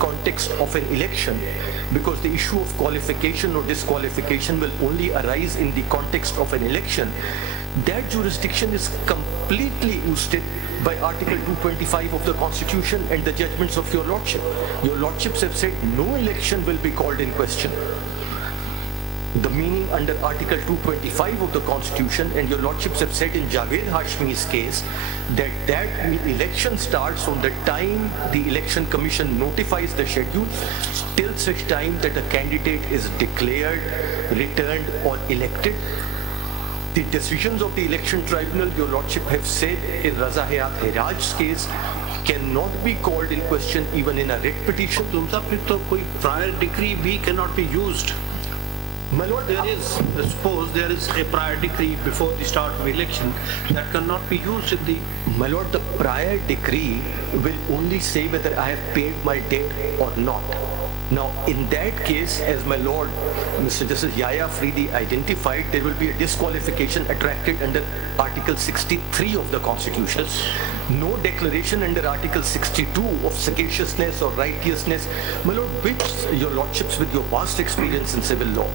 context of an election, because the issue of qualification or disqualification will only arise in the context of an election, that jurisdiction is completely ousted by Article 225 of the Constitution and the judgments of your Lordship. Your Lordships have said no election will be called in question. The meaning under Article 225 of the Constitution, and your Lordships have said in Javed Hashmi's case that election starts from the time the Election Commission notifies the schedule till such time that a candidate is declared, returned or elected. The decisions of the election tribunal, your Lordship have said in Raza Hayat Hiraj's case, cannot be called in question even in a writ petition. Prior decree B cannot be used. My Lord, suppose there is a prior decree before the start of election that cannot be used in the... My Lord, the prior decree will only say whether I have paid my debt or not. Now, in that case, as my Lord, Mr. Justice Yahya Afridi identified, there will be a disqualification attracted under Article 63 of the Constitution. No declaration under Article 62 of sagaciousness or righteousness. My Lord, which, your Lordships, with your vast experience in civil law,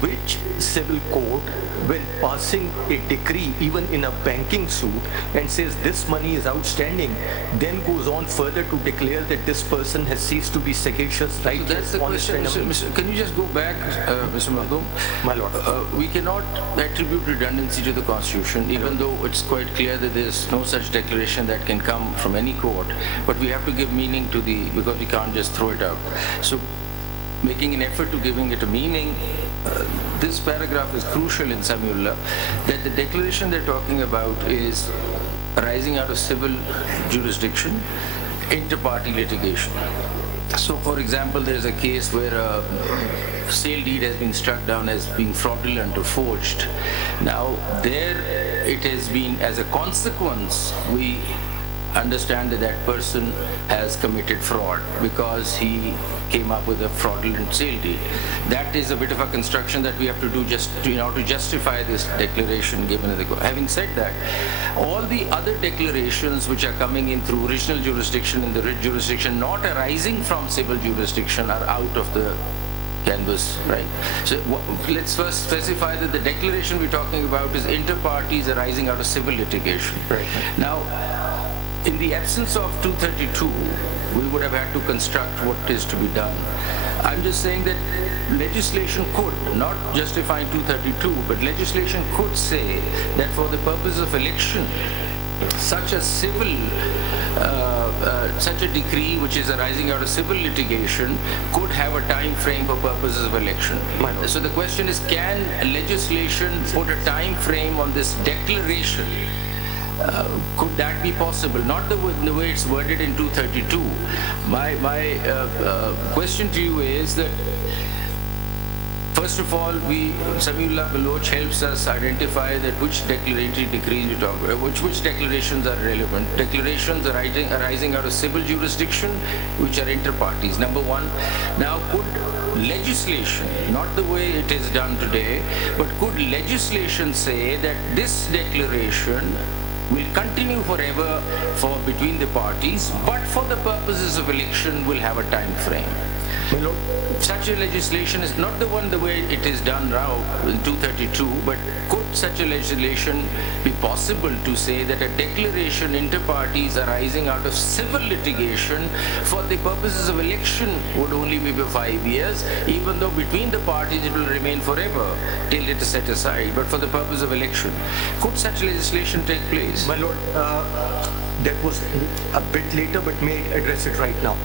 which civil court, when passing a decree, even in a banking suit, and says this money is outstanding, then goes on further to declare that this person has ceased to be sagacious, righteous, so that's the honest, question, can you just go back, Mr. Mahdum? My Lord. We cannot attribute redundancy to the Constitution, even though it's quite clear that there's no such declaration that can come from any court, but we have to give meaning to because we can't just throw it out. So making an effort to giving it a meaning, this paragraph is crucial in Samiullah, that the declaration they're talking about is arising out of civil jurisdiction, inter-party litigation. So, for example, there's a case where a sale deed has been struck down as being fraudulent or forged. Now, there it has been, as a consequence, we understand that that person has committed fraud because he came up with a fraudulent sale deed. That is a bit of a construction that we have to do just to, in order to justify this declaration given in the court. Having said that, all the other declarations which are coming in through original jurisdiction and the writ jurisdiction not arising from civil jurisdiction are out of the canvas, right? So let's first specify that the declaration we're talking about is inter-parties arising out of civil litigation. Right. Now, in the absence of 232, we would have had to construct what is to be done. I'm just saying that legislation could, not justifying 232, but legislation could say that for the purpose of election, such a decree which is arising out of civil litigation could have a time frame for purposes of election. So the question is, can legislation put a time frame on this declaration? Could that be possible? Not the way it's worded in 232. My question to you is that, first of all, Samiullah Baloch helps us identify that which declaratory decrees we talk about, which declarations are relevant. Declarations arising out of civil jurisdiction, which are inter-parties, number one. Now, could legislation, not the way it is done today, but could legislation say that this declaration will continue forever between the parties, but for the purposes of election will have a time frame? My Lord, such a legislation is not the way it is done now in 232, but could such a legislation be possible to say that a declaration inter-parties arising out of civil litigation for the purposes of election would only be for 5 years, even though between the parties it will remain forever till it is set aside, but for the purpose of election? Could such legislation take place? My Lord, that was a bit later, but may I address it right now?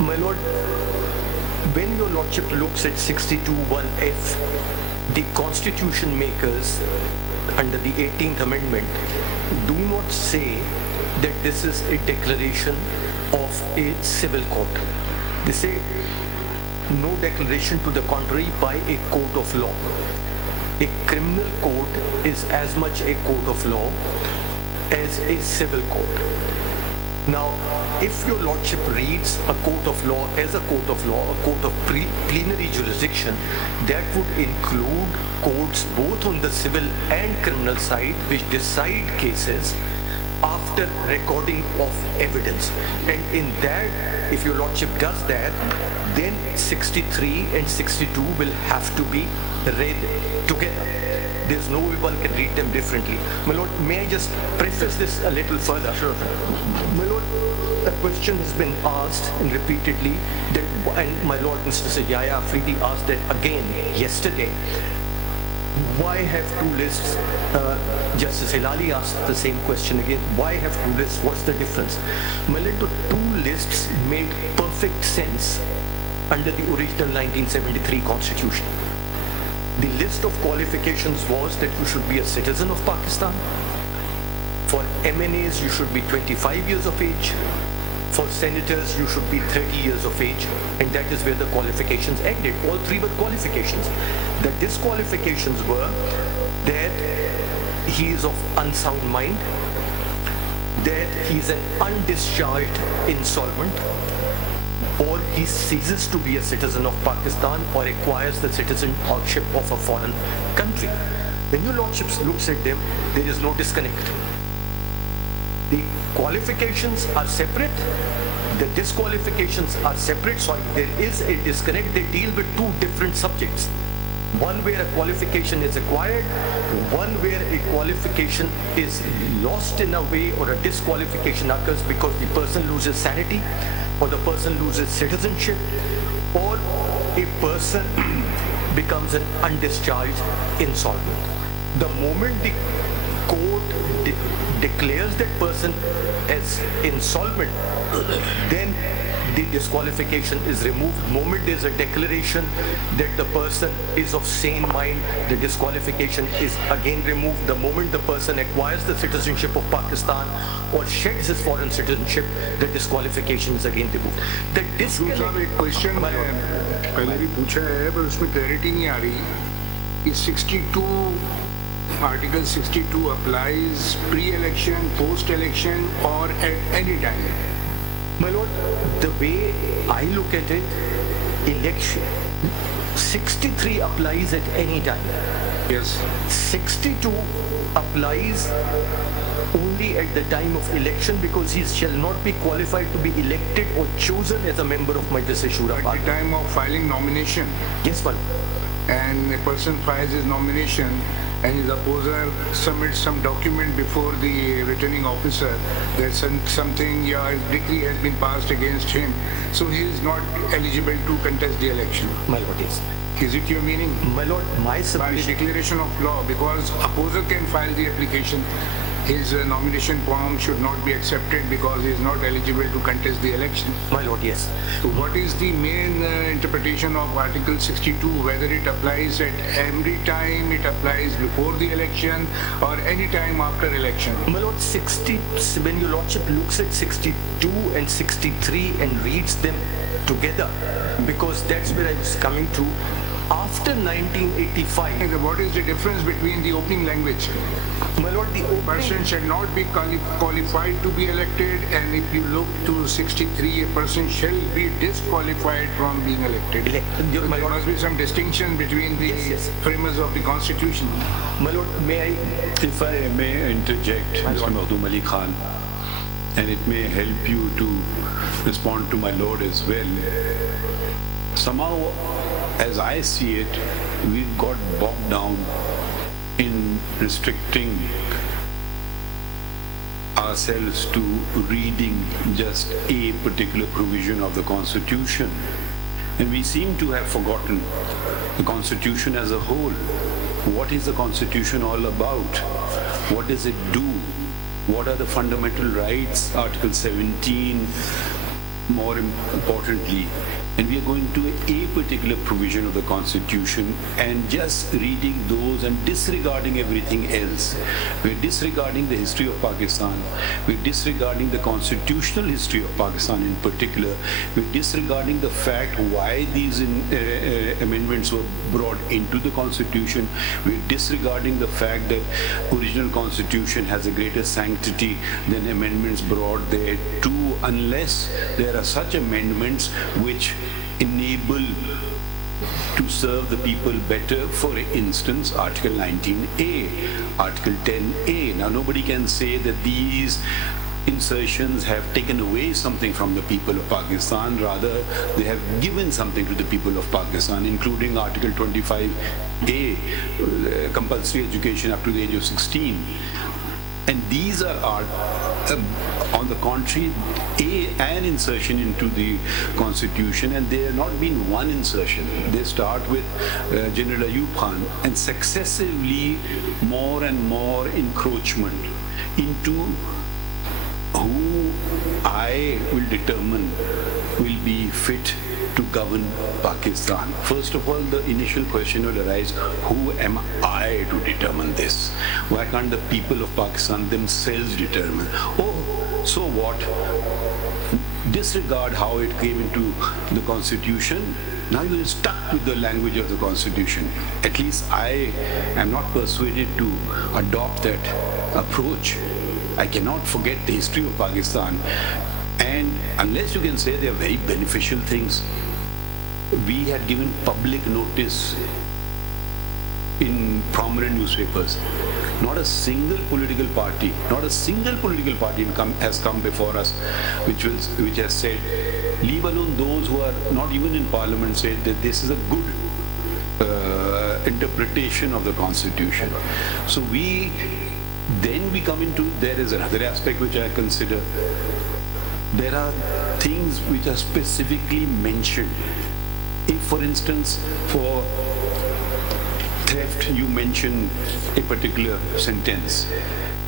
My Lord, when your Lordship looks at 62(1)(f), the Constitution makers under the 18th Amendment do not say that this is a declaration of a civil court. They say no declaration to the contrary by a court of law. A criminal court is as much a court of law as a civil court. Now, if your Lordship reads a court of law as a court of law, a court of plenary jurisdiction, that would include courts both on the civil and criminal side which decide cases after recording of evidence. And in that, if your lordship does that, then 63 and 62 will have to be read together. There's no way one can read them differently. My lord, may I just preface this a little further? Sure. My lord, a question has been asked and repeatedly, that, and my lord, Mr. Sajjad Afridi asked that again yesterday. Why have two lists? Justice Hilali asked the same question again. Why have two lists? What's the difference? My lord, the two lists made perfect sense under the original 1973 Constitution. The list of qualifications was that you should be a citizen of Pakistan. For MNAs, you should be 25 years of age. For senators, you should be 30 years of age. And that is where the qualifications ended. All three were qualifications. The disqualifications were that he is of unsound mind, that he is an undischarged insolvent, or he ceases to be a citizen of Pakistan or acquires the citizenship of a foreign country. When your lordship looks at them, there is no disconnect. The qualifications are separate, the disqualifications are separate. Sorry, there is a disconnect. They deal with two different subjects. One where a qualification is acquired, one where a qualification is lost in a way, or a disqualification occurs because the person loses sanity, or the person loses citizenship, or a person becomes an undischarged insolvent. The moment the court declares that person as insolvent, then the disqualification is removed. The moment there is a declaration that the person is of sane mind, the disqualification is again removed. The moment the person acquires the citizenship of Pakistan or sheds his foreign citizenship, the disqualification is again removed. The एक question पहले भी पूछा है पर उसमें clarity नहीं आ रही. Is 62 Article 62 applies pre-election, post-election, or at any time? My lord, the way I look at it, election 63 applies at any time. Yes. 62 applies only at the time of election, because he shall not be qualified to be elected or chosen as a member of Majlis-e-Shura. At the time of filing nomination. Yes, my lord. And a person files his nomination and his opposer submits some document before the returning officer that something, his decree has been passed against him, so he is not eligible to contest the election. My lord, yes. Is it your meaning? My lord, my By the submission... declaration of law, because opposer can file the application, his nomination form should not be accepted because he is not eligible to contest the election. My lord, yes. So what is the main interpretation of Article 62, whether it applies at every time, it applies before the election, or any time after election? My lord, when your lordship looks at 62 and 63 and reads them together, because that's where I was coming to, after 1985... What is the difference between the opening language? My lord, the opening... person shall not be qualified to be elected, and if you look to 63, a person shall be disqualified from being elected. So there must be some distinction between the framers of the Constitution. My lord, may I... If I may interject, Mr. Mahdum Ali Khan, and it may help you to respond to my lord as well. Somehow, as I see it, we've got bogged down in restricting ourselves to reading just a particular provision of the Constitution. And we seem to have forgotten the Constitution as a whole. What is the Constitution all about? What does it do? What are the fundamental rights? Article 17, more importantly. And we are going to a particular provision of the Constitution and just reading those and disregarding everything else. We're disregarding the history of Pakistan. We're disregarding the constitutional history of Pakistan in particular. We're disregarding the fact why these amendments were brought into the Constitution. We're disregarding the fact that original Constitution has a greater sanctity than amendments brought there too, unless there are such amendments which enable to serve the people better. For instance, Article 19A, Article 10A. Now, nobody can say that these insertions have taken away something from the people of Pakistan. Rather, they have given something to the people of Pakistan, including Article 25A, compulsory education up to the age of 16. And these are on the contrary, an insertion into the constitution, and they have not been one insertion. They start with General Ayub Khan, and successively more and more encroachment into who I will determine will be fit to govern Pakistan. First of all, the initial question will arise, who am I to determine this? Why can't the people of Pakistan themselves determine? Oh, so what? Disregard how it came into the constitution. Now you are stuck with the language of the constitution. At least I am not persuaded to adopt that approach. I cannot forget the history of Pakistan. And unless you can say they are very beneficial things, we had given public notice in prominent newspapers. Not a single political party has come before us which has said, leave alone those who are not even in parliament, said that this is a good interpretation of the constitution. So then we come into, there is another aspect which I consider. There are things which are specifically mentioned. If, for instance, for theft, you mention a particular sentence,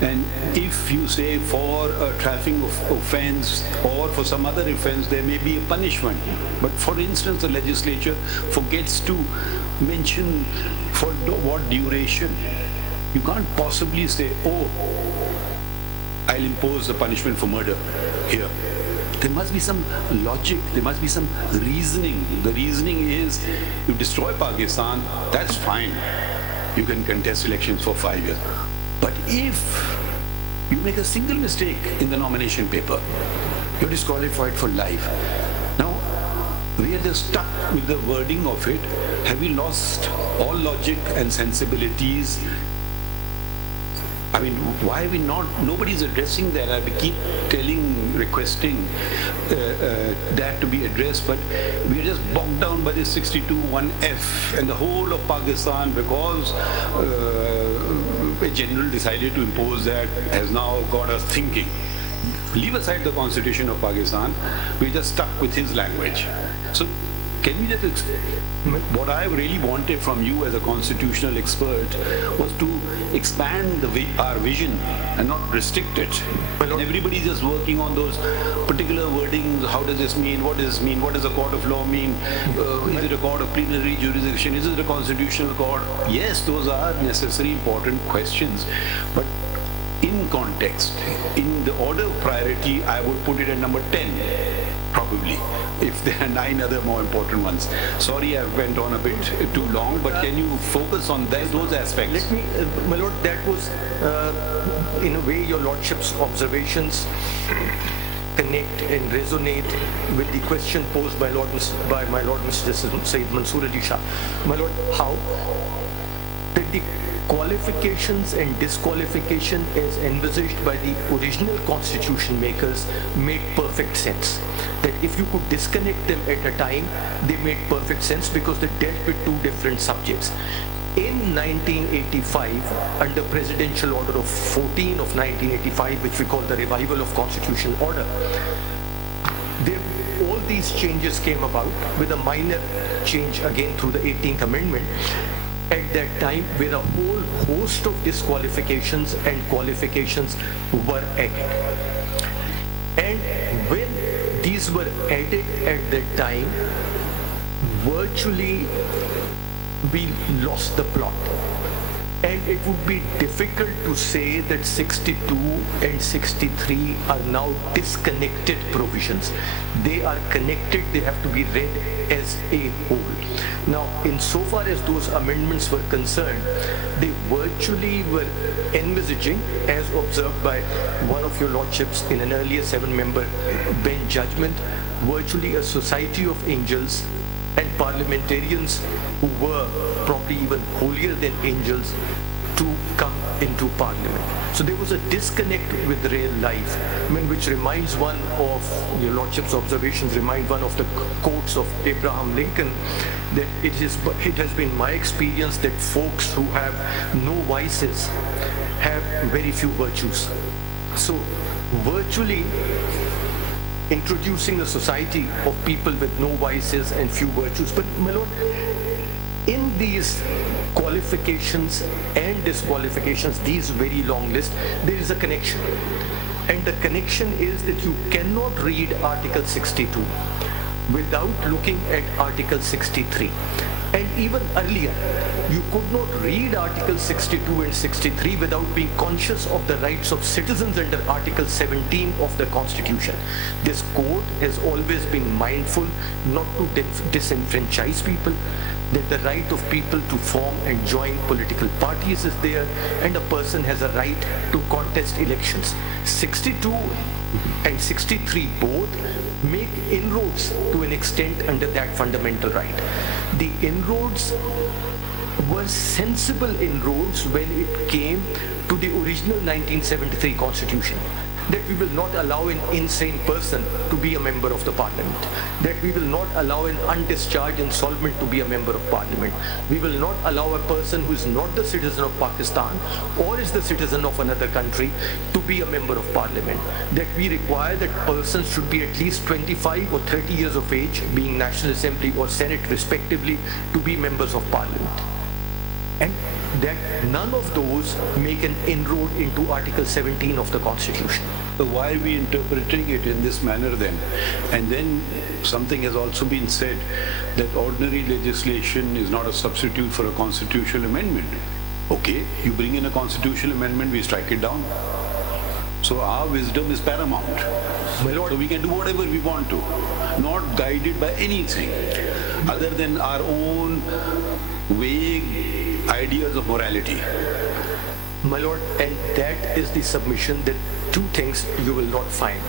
and if you say for a traffic offense or for some other offense, there may be a punishment. But for instance, the legislature forgets to mention for what duration. You can't possibly say, oh, I'll impose a punishment for murder here. There must be some logic, there must be some reasoning. The reasoning is, you destroy Pakistan, that's fine. You can contest elections for 5 years. But if you make a single mistake in the nomination paper, you're disqualified for life. Now, we are just stuck with the wording of it. Have we lost all logic and sensibilities? I mean, why are we not? Nobody's addressing that. I keep requesting that to be addressed, but we are just bogged down by this 62(1)(f) and the whole of Pakistan, because a general decided to impose that, has now got us thinking. Leave aside the constitution of Pakistan, we're just stuck with his language. So can you just what I really wanted from you as a constitutional expert was to expand our vision and not restrict it. And everybody's just working on those particular wordings. How does this mean? What does this mean? What does a court of law mean? Is it a court of plenary jurisdiction? Is it a constitutional court? Yes, those are necessary, important questions. But in context, in the order of priority, I would put it at number 10, probably, if there are 9 other more important ones. Sorry, I went on a bit too long, but can you focus on those aspects? Let me, my lord, that was in a way your lordship's observations connect and resonate with the question posed by my lord Mr. Justice Sayyid Mansoor Ali Shah. My lord, how did the qualifications and disqualification as envisaged by the original constitution makers made perfect sense? That if you could disconnect them at a time, they made perfect sense because they dealt with 2 different subjects. In 1985, under Presidential Order of 14 of 1985, which we call the Revival of Constitutional Order, all these changes came about with a minor change again through the 18th Amendment. At that time, where a whole host of disqualifications and qualifications were added. And when these were added at that time, virtually we lost the plot. And it would be difficult to say that 62 and 63 are now disconnected provisions. They are connected, they have to be read as a whole. Now, insofar as those amendments were concerned, they virtually were envisaging, as observed by one of your lordships in an earlier 7-member bench judgment, virtually a society of angels and parliamentarians who were probably even holier than angels to come into parliament. So there was a disconnect with real life, which reminds one of, your Lordship's observations remind one of the quotes of Abraham Lincoln, that it has been my experience that folks who have no vices have very few virtues. So virtually introducing a society of people with no vices and few virtues. But my lord, in these qualifications and disqualifications, these very long lists, there is a connection. And the connection is that you cannot read Article 62 without looking at Article 63. And even earlier, you could not read Article 62 and 63 without being conscious of the rights of citizens under Article 17 of the Constitution. This court has always been mindful not to disenfranchise people, that the right of people to form and join political parties is there, and a person has a right to contest elections. 62 and 63 both make inroads to an extent under that fundamental right. The inroads were sensible inroads when it came to the original 1973 Constitution, that we will not allow an insane person to be a member of the parliament, that we will not allow an undischarged insolvent to be a member of parliament, we will not allow a person who is not the citizen of Pakistan or is the citizen of another country to be a member of parliament, that we require that persons should be at least 25 or 30 years of age, being National Assembly or Senate respectively, to be members of parliament. And that none of those make an inroad into Article 17 of the Constitution. So why are we interpreting it in this manner then? And then something has also been said that ordinary legislation is not a substitute for a constitutional amendment. Okay, you bring in a constitutional amendment, we strike it down. So our wisdom is paramount. My lord, so we can do whatever we want to, not guided by anything other than our own vague ideas of morality. my lord, and that is the submission, that two things you will not find.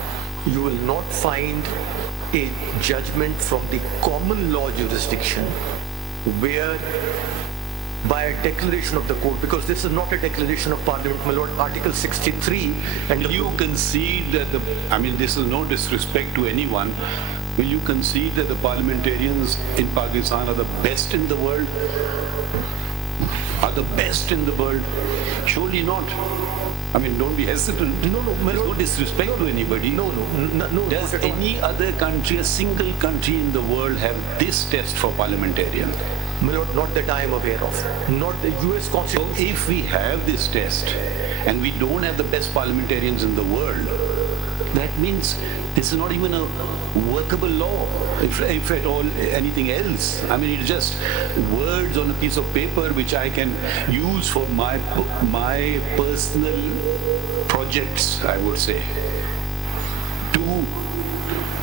You will not find a judgment from the common law jurisdiction where by a declaration of the court, because this is not a declaration of parliament, my lord, Article 63. And will you concede that this is no disrespect to anyone, will you concede that the parliamentarians in Pakistan are the best in the world? Are the best in the world? Surely not. Don't be hesitant. No, my There's lord, no disrespect to anybody. No. Does not at all. any other country, a single country in the world, have this test for parliamentarian? My lord, not that I am aware of. Not the US So Constitution. if we have this test and we don't have the best parliamentarians in the world, that means this is not even a workable law, if at all anything else. It's just words on a piece of paper which I can use for my personal projects, I would say.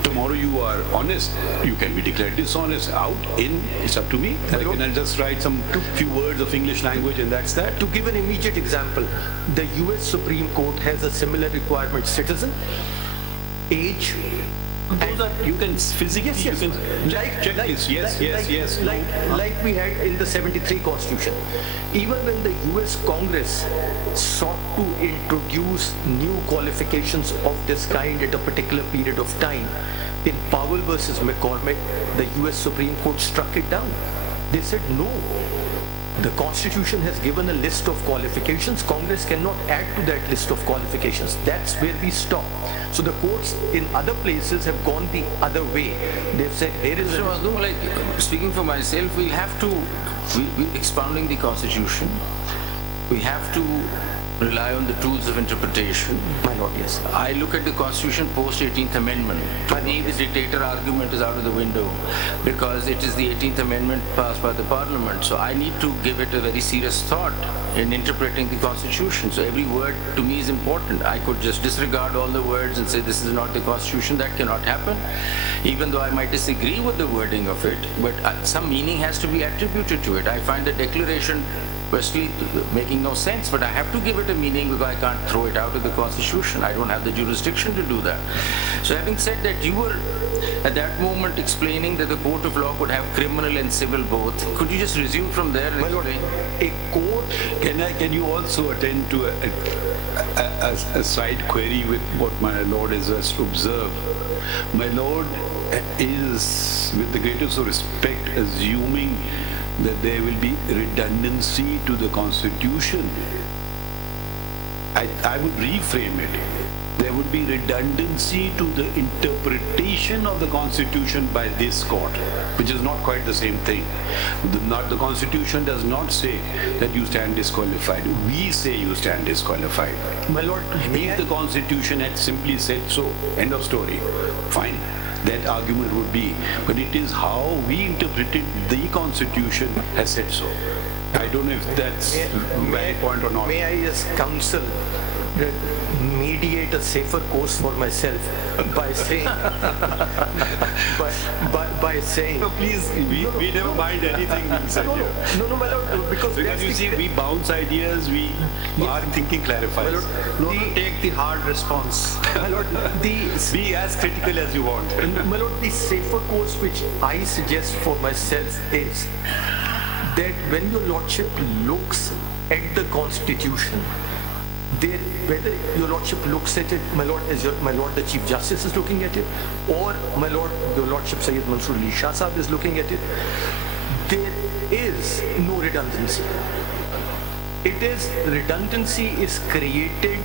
Tomorrow you are honest, you can be declared dishonest, out, in, it's up to me. And I'll just write some few words of English language and that's that. To give an immediate example, the US Supreme Court has a similar requirement: citizen, age, Those are, you can physically, yes. you can check this, yes. Like we had in the 73 Constitution. Even when the US Congress sought to introduce new qualifications of this kind at a particular period of time, in Powell versus McCormick, the US Supreme Court struck it down. They said no. The Constitution has given a list of qualifications. Congress cannot add to that list of qualifications. That's where we stop. So the courts in other places have gone the other way. They've said there is speaking for myself, we'll have to, expounding the Constitution, we have to rely on the tools of interpretation. My lord, yes. I look at the Constitution post 18th Amendment. To me, the dictator argument is out of the window because it is the 18th Amendment passed by the Parliament. So I need to give it a very serious thought in interpreting the Constitution. So every word to me is important. I could just disregard all the words and say this is not the Constitution. That cannot happen, even though I might disagree with the wording of it, but some meaning has to be attributed to it. I find the declaration personally making no sense, but I have to give it a meaning because I can't throw it out of the Constitution. I don't have the jurisdiction to do that. So having said that, you were at that moment explaining that the court of law could have criminal and civil both. Could you just resume from there and explain? A court... Can you also attend to a side query with what my Lord has just observed? My Lord is, with the greatest of respect, assuming that there will be redundancy to the Constitution. I would reframe it. There would be redundancy to the interpretation of the Constitution by this court, which is not quite the same thing. The Constitution does not say that you stand disqualified. We say you stand disqualified. My Lord, if the Constitution had simply said so, end of story, fine, that argument would be. But it is how we interpreted the Constitution has said so. I don't know if that's a valid point or not. May I just counsel, mediate a safer course for myself by saying, by saying. No, please, we never mind anything being said here. No, my Lord, because you see, we bounce ideas, we our thinking clarifies. Take the hard response. My Lord, be as critical as you want. My Lord, the safer course which I suggest for myself is that when your Lordship looks at the Constitution, whether your Lordship looks at it, my Lord, as my Lord the Chief Justice is looking at it, or my Lord, your Lordship Sayyid Mansoor Ali Shah Sahab is looking at it, there is no redundancy. Redundancy is created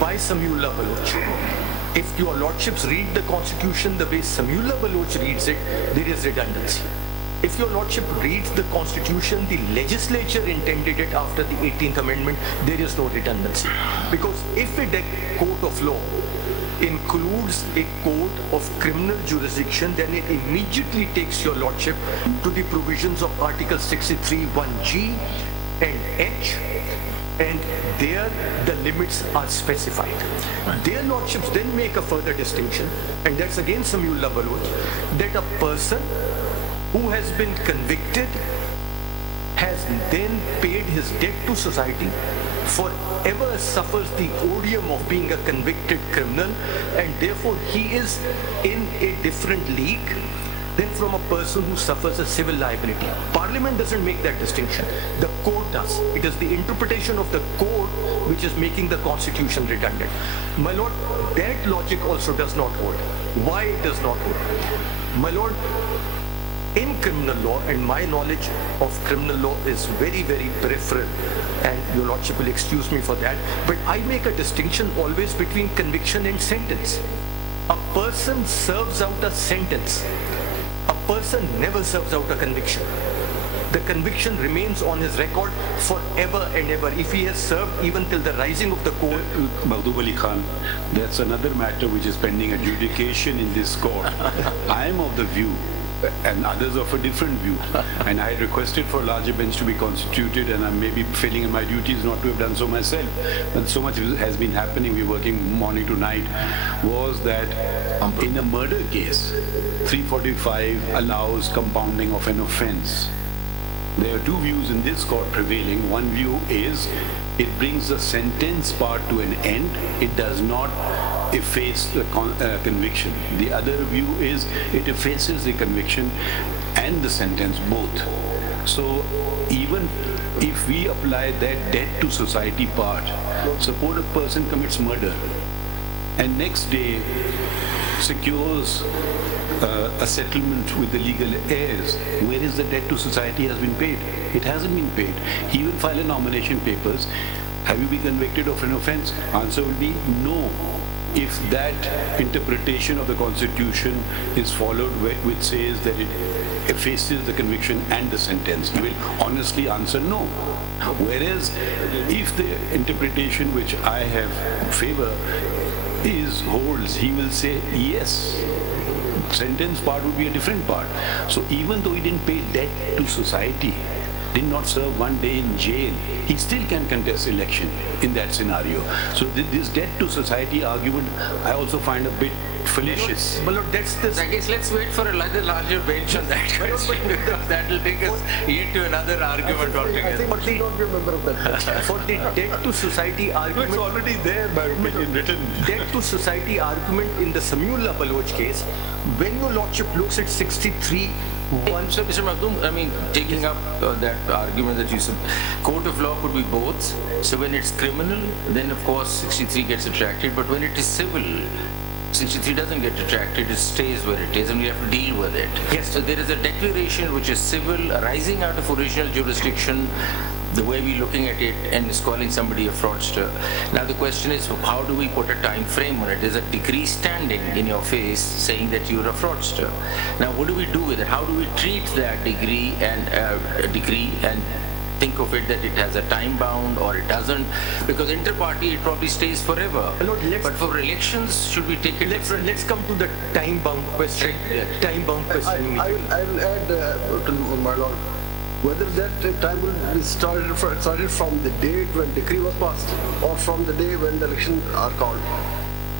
by Samiullah Baloch. If your Lordships read the Constitution the way Samiullah Baloch reads it, there is redundancy. If your Lordship reads the Constitution, the legislature intended it after the 18th Amendment, there is no redundancy. Because if a court of law includes a court of criminal jurisdiction, then it immediately takes your Lordship to the provisions of Article 63, 1G and H, and there the limits are specified. Their Lordships then make a further distinction, and that's again Samiullah Baloch, that a person who has been convicted has then paid his debt to society, forever suffers the odium of being a convicted criminal, and therefore he is in a different league than from a person who suffers a civil liability. Parliament doesn't make that distinction. The court does. It is the interpretation of the court which is making the Constitution redundant. My Lord, that logic also does not hold. Why it does not hold? My Lord, in criminal law, and my knowledge of criminal law is very, very peripheral, and your Lordship will excuse me for that, but I make a distinction always between conviction and sentence. A person serves out a sentence. A person never serves out a conviction. The conviction remains on his record forever and ever. If he has served even till the rising of the court. Maghdub Ali Khan, that's another matter which is pending adjudication in this court. I am of the view, and others of a different view, and I had requested for a larger bench to be constituted, and I'm maybe failing in my duties not to have done so myself, but so much has been happening, we're working morning to night, was that in a murder case, 345 allows compounding of an offense. There are two views in this court prevailing. One view is it brings the sentence part to an end, it does not efface the conviction. The other view is it effaces the conviction and the sentence both. So even if we apply that debt to society part, suppose a person commits murder and next day secures a settlement with the legal heirs, where is the debt to society has been paid? It hasn't been paid. He will file a nomination papers. Have you been convicted of an offense? Answer will be no. If that interpretation of the Constitution is followed, which says that it effaces the conviction and the sentence, he will honestly answer no. Whereas if the interpretation which I have favor holds, he will say yes. Sentence part would be a different part. So even though he didn't pay debt to society, did not serve one day in jail, he still can contest election in that scenario. So this debt to society argument, I also find a bit fallacious. But look, that's this. I guess let's wait for a larger bench on that question, because that will take us yet to another argument altogether. I think we should not be a member of that. For the debt to society argument, it's already there, by opinion, written. Debt to society argument in the Samiullah Baloch case, when your lordship looks at 63 1. So, Mr. Makhdoom, I mean, taking up that argument that you said, court of law could be both. So when it's criminal, then of course 63 gets retracted. But when it is civil, 63 doesn't get retracted, it stays where it is and we have to deal with it. Yes. So there is a declaration which is civil, arising out of original jurisdiction, the way we're looking at it, and is calling somebody a fraudster. Now the question is, how do we put a time frame on it? There's a decree standing in your face saying that you're a fraudster. Now what do we do with it? How do we treat that decree and think of it that it has a time bound or it doesn't? Because inter-party it probably stays forever. Lord, but for elections, should we take it differently? Let's come to the time bound question. Yeah. Time bound question. I will add to my lord, whether that time will be started from the date when decree was passed or from the day when the elections are called.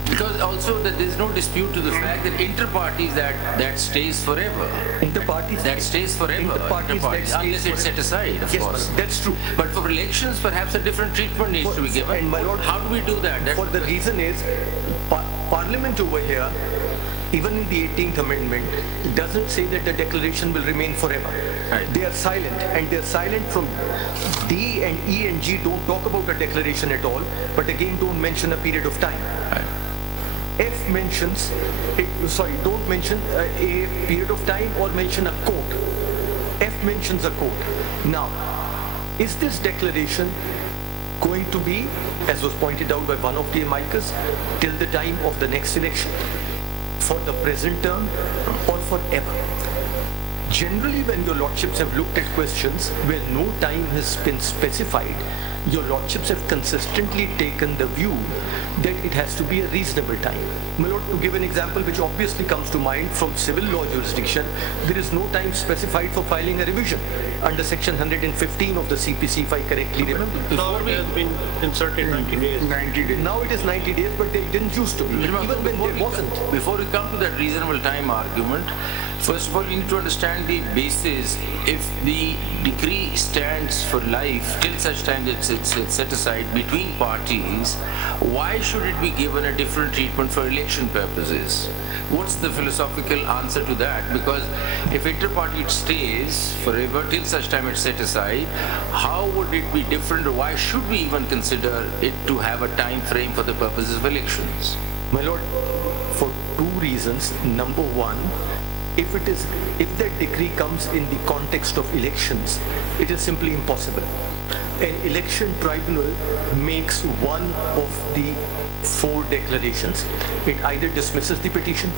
Because also that there is no dispute to the fact that inter-parties that stays forever. Inter-parties? That stays forever. Inter-parties unless it's set aside, of course. That's true. But for elections, perhaps a different treatment needs to be given. And my lord, how do we do that? For the reason is, Parliament over here, even in the 18th Amendment, doesn't say that the declaration will remain forever. Right. They are silent, and they're silent from D and E and G don't talk about a declaration at all, but again don't mention a period of time. Right. F mentions, don't mention a period of time or mention a court. F mentions a court. Now, is this declaration going to be, as was pointed out by one of the amicus, till the time of the next election, for the present term, or forever? Generally, when your lordships have looked at questions where no time has been specified, your lordships have consistently taken the view that it has to be a reasonable time. My lord, to give an example which obviously comes to mind from civil law jurisdiction, there is no time specified for filing a revision under section 115 of the CPC, if I correctly remember. Now it has been inserted 90 days. 90 days. Now it is 90 days, but they didn't used to be, even when there wasn't. Before we come to that reasonable time argument, first of all, you need to understand the basis. If the decree stands for life till such time that it's set aside between parties, why should it be given a different treatment for election purposes? What's the philosophical answer to that? Because if inter-party it stays forever till such time it's set aside, how would it be different, or why should we even consider it to have a time frame for the purposes of elections? My lord, for two reasons. Number one, if that decree comes in the context of elections, it is simply impossible. An election tribunal makes one of the four declarations. It either dismisses the petition,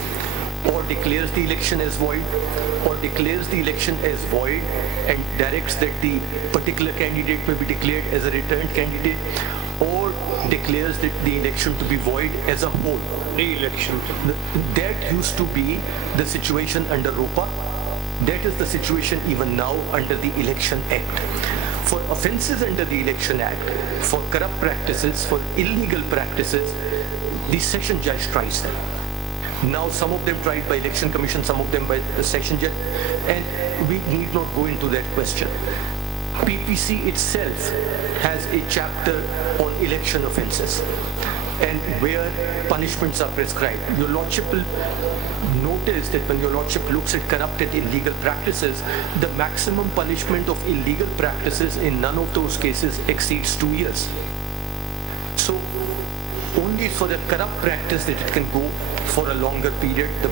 or declares the election as void, or declares the election as void and directs that the particular candidate may be declared as a returned candidate, or declares that the election to be void as a whole. Re-election. That used to be the situation under ROPA. That is the situation even now under the Election Act. For offences under the Election Act, for corrupt practices, for illegal practices, the session judge tries them. Now some of them tried by Election Commission, some of them by the session judge, and we need not go into that question. PPC itself has a chapter on election offences and where punishments are prescribed. Your lordship will notice that when your lordship looks at corrupted illegal practices, the maximum punishment of illegal practices in none of those cases exceeds 2 years. So only for the corrupt practice that it can go for a longer period. The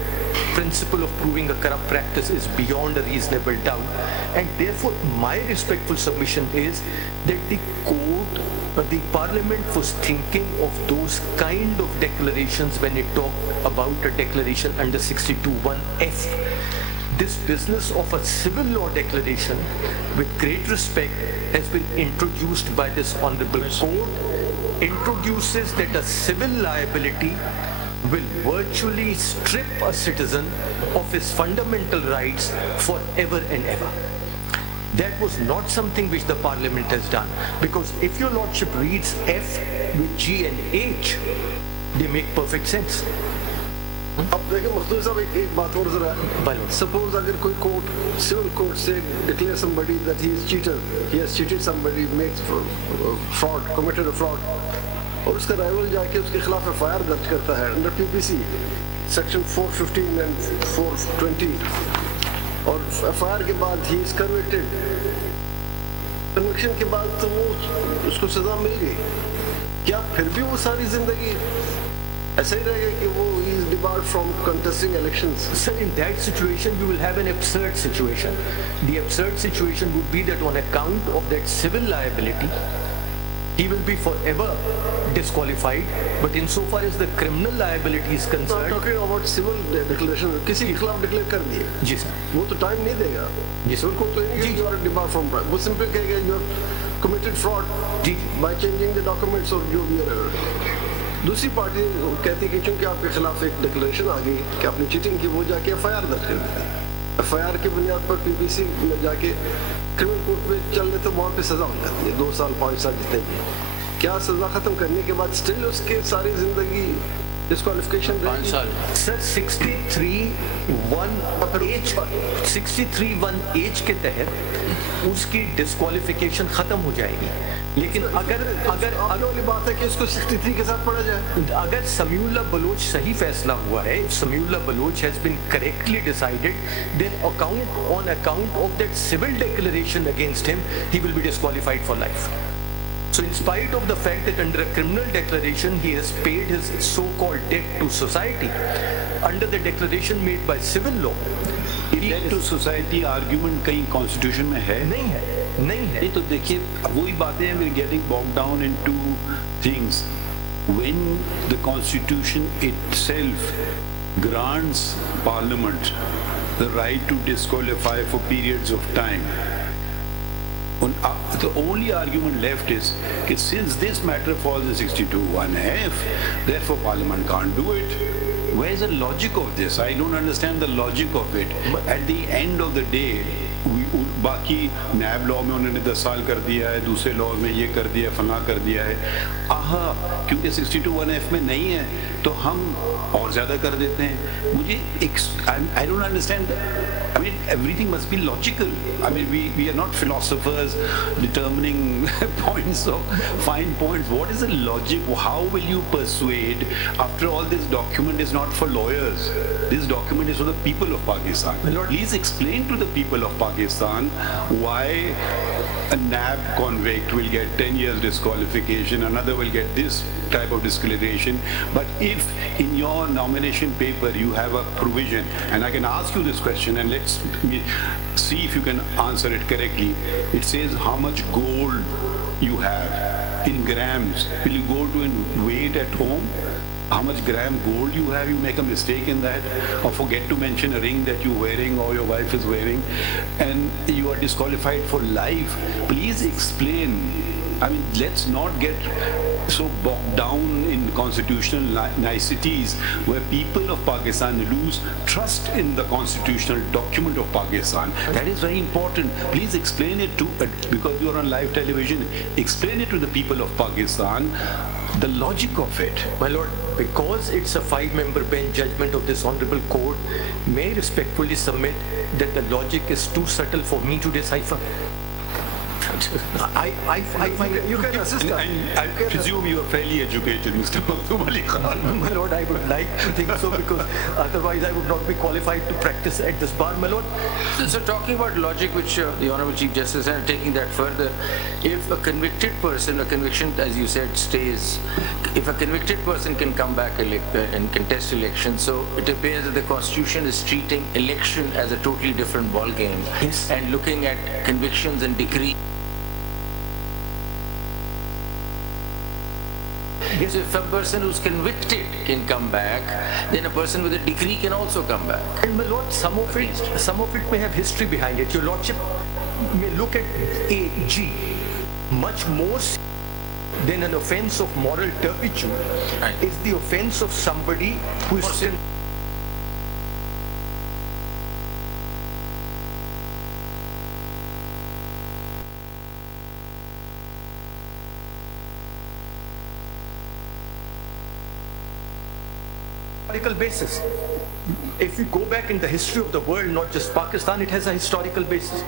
principle of proving a corrupt practice is beyond a reasonable doubt, and therefore my respectful submission is that the court, the parliament was thinking of those kind of declarations when it talked about a declaration under 62(1)(f). This business of a civil law declaration, with great respect, has been introduced by this honorable court, introduces that a civil liability will virtually strip a citizen of his fundamental rights forever and ever. That was not something which the parliament has done, because if your lordship reads F with G and H, they make perfect sense. अब देखिए मखदूम साहब एक बात और जरा suppose अगर कोई court civil court से declare somebody that he is cheater, he has cheated somebody, makes fraud, committed a fraud, और उसका राइवल जाके उसके खिलाफ एफआईआर दर्ज करता है अंडर पीपीसी, section 415 and 420 और FIR के बाद he is convicted, conviction के बाद तो वो उसको सजा मिल गई, क्या फिर भी वो सारी जिंदगी ऐसा ही रहेगा कि वो he is debarred from contesting elections? Sir, in that situation you will have an absurd situation. The absurd situation would be that on account of that civil liability he will be forever disqualified, but insofar as the criminal liability is concerned, talking about civil declaration, किसी के खिलाफ declare कर दिए जी sir, वो तो time नहीं देगा जी civil court तो नहीं you are debarred from bribe, वो सिंपल कहेगा you have committed fraud जी by changing the documents और जो भी है। दूसरी पार्टी कहती है कि चूंकि आपके खिलाफ एक डिक्लेरेशन आ गई कि आपने चीटिंग की, वो जाके FIR दर्ज कर देती है, FIR के बुनियाद पर PPC में जाके क्रिमिनल कोर्ट में चलने तो वहाँ पे सजा हो जाती है 2 साल 5 साल जितने भी। क्या सजा खत्म करने के बाद स्टिल उसके सारी जिंदगी डिस्क्वालिफिकेशन 5 साल? सर 63(1) एज के तहत उसकी डिस्क्वालिफिकेशन खत्म हो जाएगी, लेकिन अगर वाली बात है कि इसको 63 के साथ पढ़ा जाए, अगर समीउल्लाह बलोच सही फैसला हुआ है, Samiullah Baloch has been correctly decided, then on account of that civil declaration against him he will be disqualified for life. So in spite of the fact that under a criminal declaration he has paid his so-called debt to society, under the declaration made by civil law, debt to society argument कहीं constitution में है? नहीं है। तो देखिए वही बातें हैं, we're getting bogged down in two things. When the constitution itself grants parliament the right to disqualify for periods of time, the only argument left is that since this matter falls in 62(1)(f), therefore parliament can't do it. Where's the logic of this? I don't understand the logic of it. At the end of the day, बाकी नैब law में उन्होंने 10 साल कर दिया है, दूसरे law में ये कर दिया है, फला कर दिया है, क्योंकि 62(1)(f) में नहीं है तो हम और ज्यादा कर देते हैं। मुझे I don't understand. I mean, everything must be logical. I mean, we are not philosophers determining points or fine points. What is the logic? How will you persuade? After all, this document is not for lawyers. This document is for the people of Pakistan. Please explain to the people of Pakistan why a NAB convict will get 10 years disqualification, another will get this type of disqualification. But if in your nomination paper you have a provision, and I can ask you this question and let's see if you can answer it correctly. It says how much gold you have in grams. Will you go to and weigh at home? How much gram gold you have, you make a mistake in that, or forget to mention a ring that you're wearing or your wife is wearing, and you are disqualified for life. Please explain. I mean, let's not get so bogged down in constitutional niceties where people of Pakistan lose trust in the constitutional document of Pakistan. That is very important. Please explain it to, because you are on live television, explain it to the people of Pakistan, the logic of it. My lord, because it's a 5-member bench judgment of this honorable court, may I respectfully submit that the logic is too subtle for me to decipher. I find you can assist us. And I presume you are fairly educated, Mr. Maktoum Ali Khan. My lord, I would like to think so, because otherwise I would not be qualified to practice at this bar, my lord. So talking about logic, which the Honorable Chief Justice, and taking that further, if a convicted person, a conviction, as you said, stays, if a convicted person can come back and contest election, so it appears that the Constitution is treating election as a totally different ball game, yes, and looking at convictions and decrees. Yes. So if a person who's convicted can come back, then a person with a decree can also come back. And my lord, some of it may have history behind it. Your lordship may look at AG much more than an offence of moral turpitude, right, is the offence of somebody who is historical basis. If you go back in the history of the world, not just Pakistan, it has a historical basis.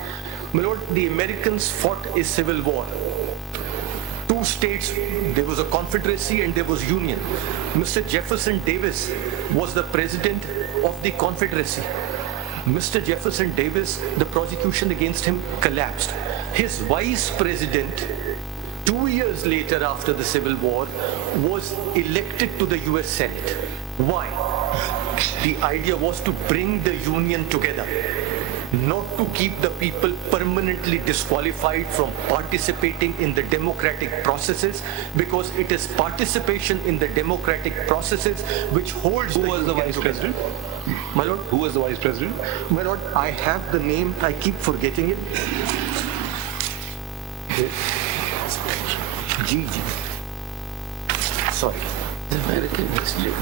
My lord, the Americans fought a civil war. two states, there was a confederacy and there was union. Mr. Jefferson Davis was the president of the confederacy. Mr. Jefferson Davis, the prosecution against him collapsed. His vice president, 2 years later after the Civil War, was elected to the US Senate. Why? The idea was to bring the union together, not to keep the people permanently disqualified from participating in the democratic processes, because it is participation in the democratic processes which holds Who was the vice president? My lord? Who was the vice president? My lord, I have the name, I keep forgetting it. Gigi. Sorry. The American history.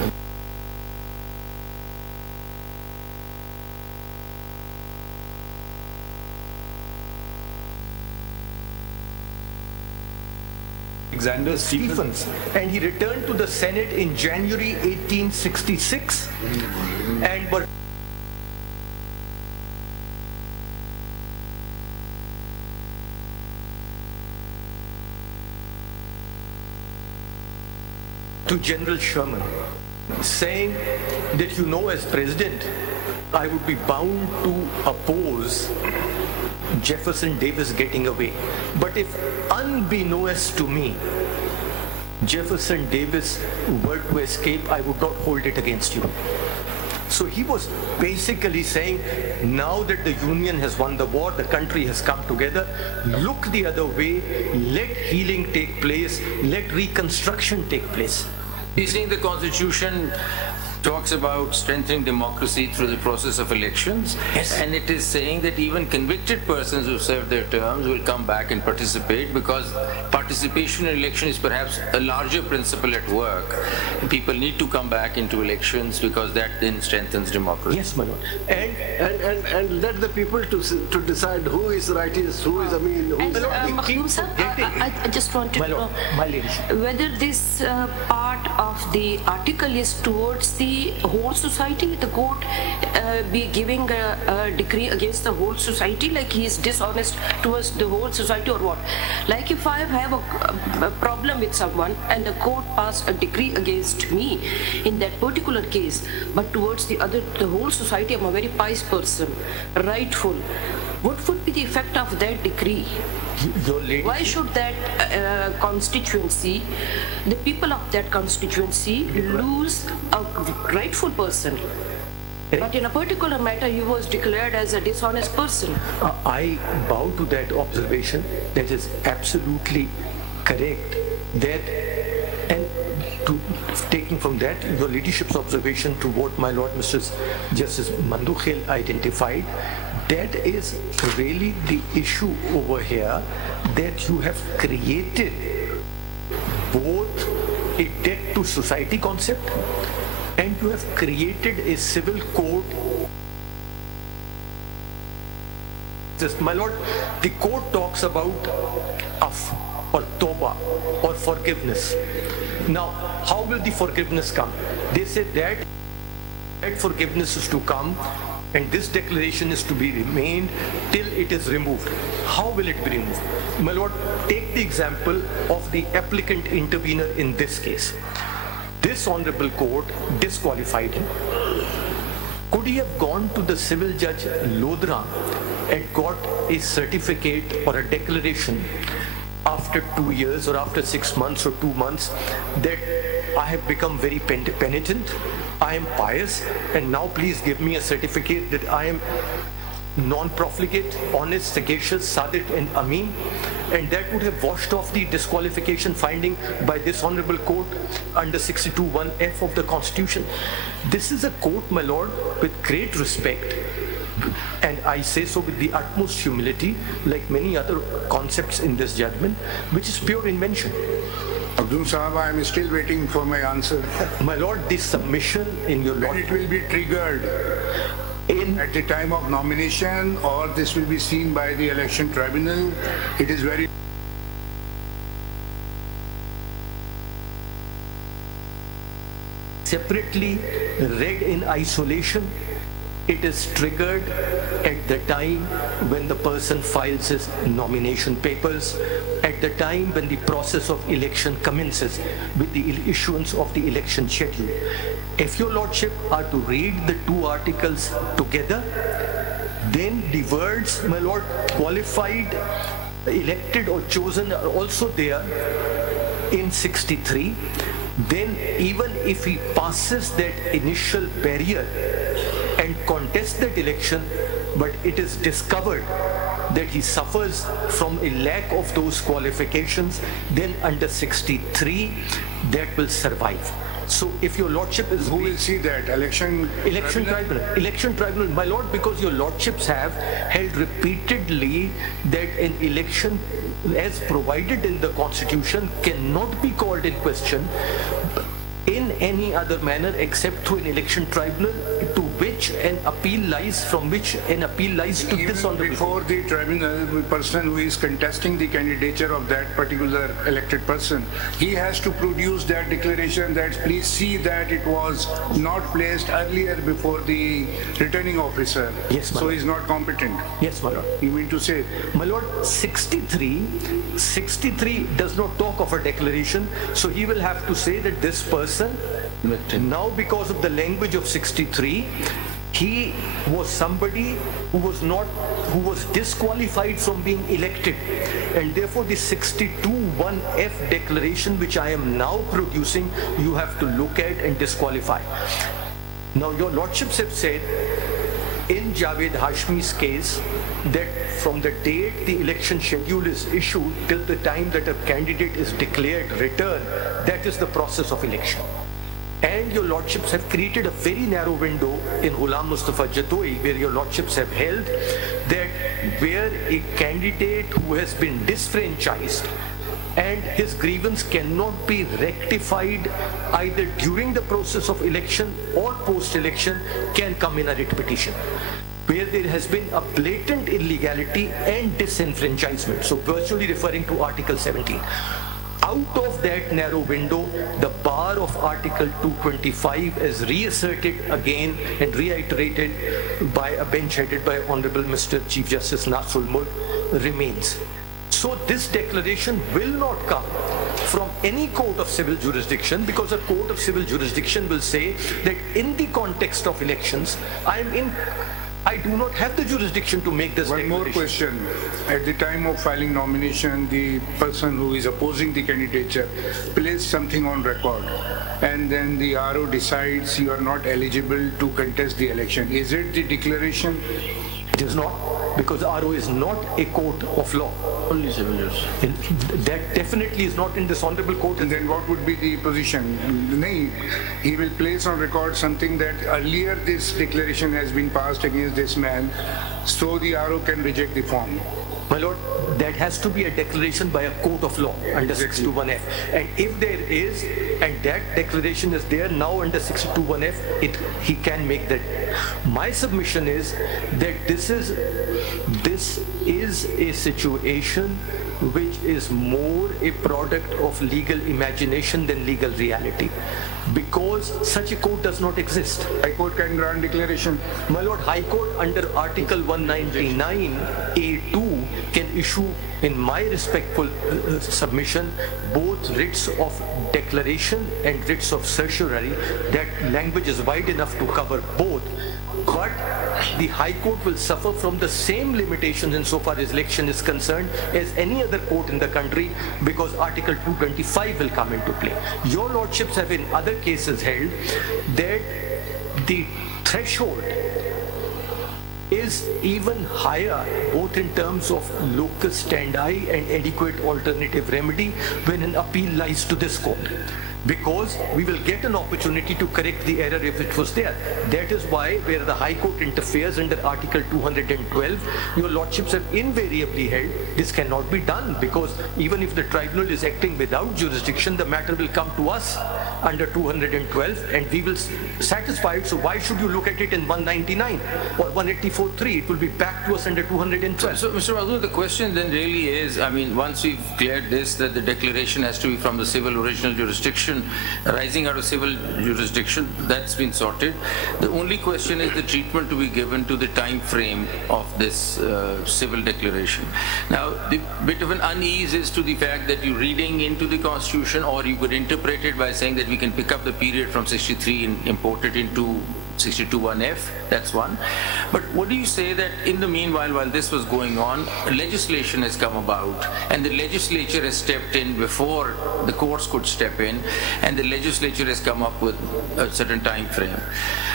Alexander Stephens. And he returned to the Senate in January 1866 and but to General Sherman, saying that, you know, as president, I would be bound to oppose Jefferson Davis getting away. But if unbeknownst to me, Jefferson Davis were to escape, I would not hold it against you. So he was basically saying, now that the Union has won the war, the country has come together, look the other way, let healing take place, let reconstruction take place. He's saying the Constitution talks about strengthening democracy through the process of elections, Yes. and it is saying that even convicted persons who serve their terms will come back and participate, because participation in election is perhaps a larger principle at work. People need to come back into elections because that then strengthens democracy. Yes, my lord. And let the people to decide who is righteous, who is who And is Makhdoom sir, I just wanted My to lord, know my ladies. whether this part of the article is towards the whole society, the court be giving a decree against the whole society, like he is dishonest towards the whole society, or what? Like if I have a problem with someone and the court pass a decree against me in that particular case, but towards the whole society, I'm a very pious person, rightful, what would be the effect of that decree? Your lady. Why should that constituency, the people of that constituency, lose a rightful person? But in a particular matter, he was declared as a dishonest person. I bow to that observation. That is absolutely correct. That, and to taking from that, your leadership's observation to what my Lord Mr. Justice Mandukhil identified, that is really the issue over here, that you have created both a debt to society concept and you have created a civil code. My lord, the court talks about af or toba or forgiveness. Now, how will the forgiveness come? They say that forgiveness is to come and this declaration is to be remained till it is removed. How will it be removed? My lord, take the example of the applicant intervener in this case. This honorable court disqualified him. Could he have gone to the civil judge Lodra and got a certificate or a declaration after 2 years or after 6 months or 2 months that I have become very penitent, I am pious, and now please give me a certificate that I am non-profligate, honest, sagacious, sadiq and ameen, and that would have washed off the disqualification finding by this honorable court under 62(1)(f) of the Constitution. This is a court, my lord, with great respect, and I say so with the utmost humility, like many other concepts in this judgment, which is pure invention. Abdul Sahab, I am still waiting for my answer. My lord, the submission in your When lord, it will be triggered at the time of nomination, or this will be seen by the election tribunal, it is very separately read in isolation It is triggered at the time when the person files his nomination papers, at the time when the process of election commences with the issuance of the election schedule. If your lordship are to read the two articles together, then the words, my lord, qualified, elected or chosen are also there in 63. Then even if he passes that initial barrier and contests that election, but it is discovered that he suffers from a lack of those qualifications, then under 63 that will survive. So if your lordship is... Who will see that? Election tribunal. Election tribunal, my lord, because your lordships have held repeatedly that an election as provided in the constitution cannot be called in question in any other manner except through an election tribunal to which an appeal lies, from which an appeal lies to even this honorable. Before the tribunal, the person who is contesting the candidature of that particular elected person, he has to produce that declaration that please see that it was not placed earlier before the returning officer. Yes, my so lord. he's not competent. Yes, my lord. You mean to say? My lord, 63 does not talk of a declaration, so he will have to say that this person, now because of the language of 63, he was somebody who was disqualified from being elected, and therefore the 62(1)(f) declaration which I am now producing, you have to look at and disqualify. Now your lordships have said in Javed Hashmi's case that from the date the election schedule is issued till the time that a candidate is declared return, that is the process of election. And your lordships have created a very narrow window in Ghulam Mustafa Jatoi, where your lordships have held that where a candidate who has been disfranchised and his grievance cannot be rectified either during the process of election or post-election can come in a writ petition, where there has been a blatant illegality and disenfranchisement. So virtually referring to Article 17. Out of that narrow window, the bar of Article 225 is reasserted again and reiterated by a bench headed by Honorable Mr. Chief Justice Nasrul Mulk remains. So this declaration will not come from any court of civil jurisdiction, because a court of civil jurisdiction will say that in the context of elections, I do not have the jurisdiction to make this declaration. One more question. At the time of filing nomination, the person who is opposing the candidature placed something on record, and then the RO decides you are not eligible to contest the election. Is it the declaration? It is not, because RO is not a court of law. Only civil justice. That definitely is not in this honorable court. And then what would be the position? He will place on record something that earlier this declaration has been passed against this man, so the RO can reject the form. My lord, that has to be a declaration by a court of law under 621F. And if there is, and that declaration is there now under 621F, he can make that. My submission is that this is a situation which is more a product of legal imagination than legal reality, because such a court does not exist. High Court can grant declaration. My lord, High Court under Article 199A2 can issue, in my respectful submission, both writs of declaration and writs of certiorari. That language is wide enough to cover both. But the High Court will suffer from the same limitations insofar as election is concerned as any other court in the country, because Article 225 will come into play. Your lordships have in other cases held that the threshold is even higher, both in terms of locus standi and adequate alternative remedy, when an appeal lies to this court, because we will get an opportunity to correct the error if it was there. That is why, where the High Court interferes under Article 212, your lordships have invariably held this cannot be done, because even if the tribunal is acting without jurisdiction, the matter will come to us under 212 and we will satisfy it. So why should you look at it in 199 or 184.3? It will be back to us under 212. So Mr. Mazur, the question then really is, I mean, once we've cleared this, that the declaration has to be from the civil original jurisdiction, arising out of civil jurisdiction, that's been sorted. The only question is the treatment to be given to the time frame of this civil declaration. Now, the bit of an unease is to the fact that you're reading into the Constitution, or you could interpret it by saying that we can pick up the period from 63 and import it into 62(1)(f), that's one. But what do you say that in the meanwhile, while this was going on, legislation has come about and the legislature has stepped in before the courts could step in, and the legislature has come up with a certain time frame.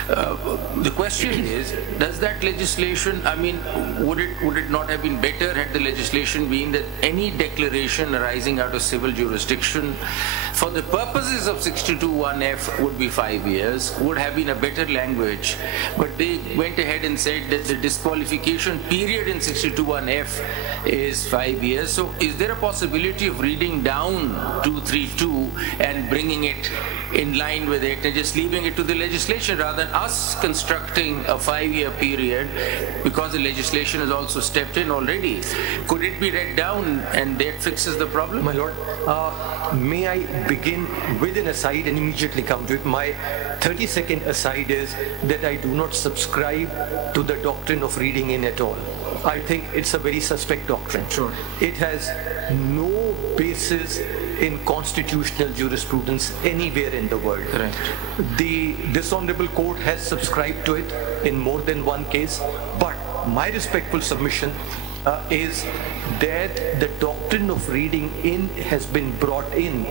The question is, does that legislation, I mean, would it not have been better had the legislation been that any declaration arising out of civil jurisdiction for the purposes of 62(1)(f) would be 5 years, would have been a better language, but they went ahead and said that the disqualification period in 62(1)(f) is 5 years. So is there a possibility of reading down 232 and bringing it in line with it and just leaving it to the legislation rather than us constructing a 5-year period, because the legislation has also stepped in already? Could it be read down and that fixes the problem? My lord, may I begin with an aside and immediately come to it? My 30-second aside is that I do not subscribe to the doctrine of reading in at all. I think it's a very suspect doctrine. Sure. It has no basis in constitutional jurisprudence anywhere in the world. Correct. The dishonorable court has subscribed to it in more than one case, but my respectful submission is that the doctrine of reading in has been brought in